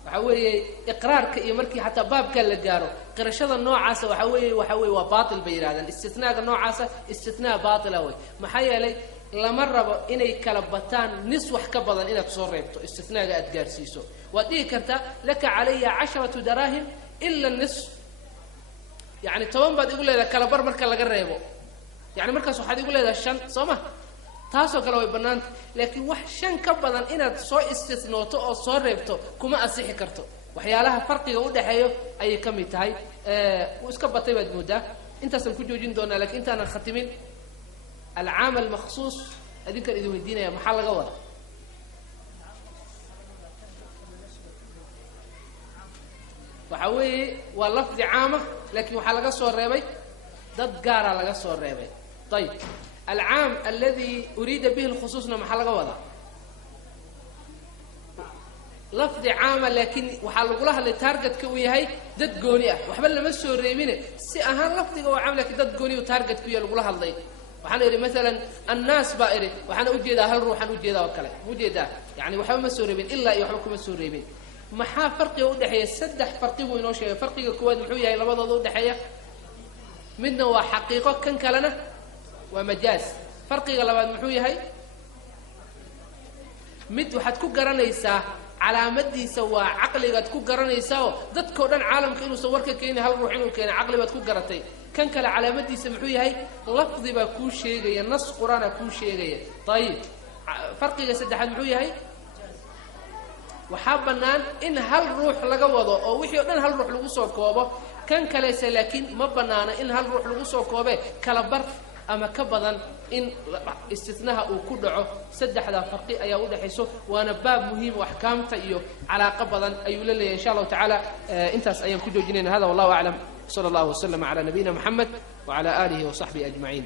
waxa weeye iqraarka iyo markii xataa baabka la gaaro qirashada noocaasa waxa weeye waa baatil bay yiraahdaan. istinaaga noocaasa istinaa baatila way. maxaa yeelay lama rabo inay kala bataan nis wax ka badan inaad soo reebto, istinaaga aad gaarsiiso. waad dhihi kartaa laka calaya 10 daraahim ila nis, yani 10 baad igu leedahay kala bar marka laga reebo, yani markaas waxaad igu leedahay 5 soo ma. taasoo kale way bannaanta. laakiin wax 5 ka badan inaad soo istisnooto oo soo reebto kuma asixi karto. waxyaalaha farqiga u dhaxeeyo ayay ka mid tahay. wuu iska batay baad moodaa. intaasaan ku joojin doonaa, lakiin intaanan khatimin alcaam almakhsuus adinkaan idin weydiinaya maxaa laga wada? waxa weeye waa lafdi caama, laakiin waxaa laga soo reebay dad gaaraa laga soo reebay. ayib, alcaam aladi uriida bihi lkhusuusna maxaa laga wadaa? lafdi caama, laakiin waxaa lagula hadlay taargetka uu yahay dad gooni ah, waxba lama soo reebine si ahaan lafdiga waa caam, lakiin dad gooni taargetka uya lagula hadlay. waxaan idhi maalan annaas baa idhi, waxaana ujeedaa hal ruuxaan ujeedaa oo kale, ujeedaa yani waxba ma soo reebin ilaa iyo waxba kuma soo reebin. maxaa farqiga udhexeeya? 3 farqi buu inoo sheegay. farqiga koowaad muxuu yahay labadooda udhexeeya? midna waa xaqiiqo kan kalena waa majaaz farqiga labaad muxuu yahay mid waxaad ku garanaysaa calaamadiisa waa caqligaad ku garanaysaa oo dadkoo dhan caalamka inuusan warka keenin hal ruux inuu keenay caqli baad ku garatay kan kale calaamadiisa muxuu yahay lafdi baa kuu sheegaya nas qur-aanaa kuu sheegaya ayib farqiga saddexaad muxuu yahay waxaa bannaan in hal ruux laga wado oo wixii oo dhan hal ruux lagu soo koobo kan kalese laakiin ma bannaana in hal ruux lagu soo koobe kala bar ama ka badan in istinaha uu ku dhaco saddexda farqi ayaa u dhaxayso waana baab muhiim oo axkaamta iyo calaaqa badan ayuu la leeyahay insha allahu tacaala intaas ayaan ku joojinayna hada wallahu aclam sala allahu wasalama calaa nabiyina moxamed wacala aalihi wasaxbihi ajmaciin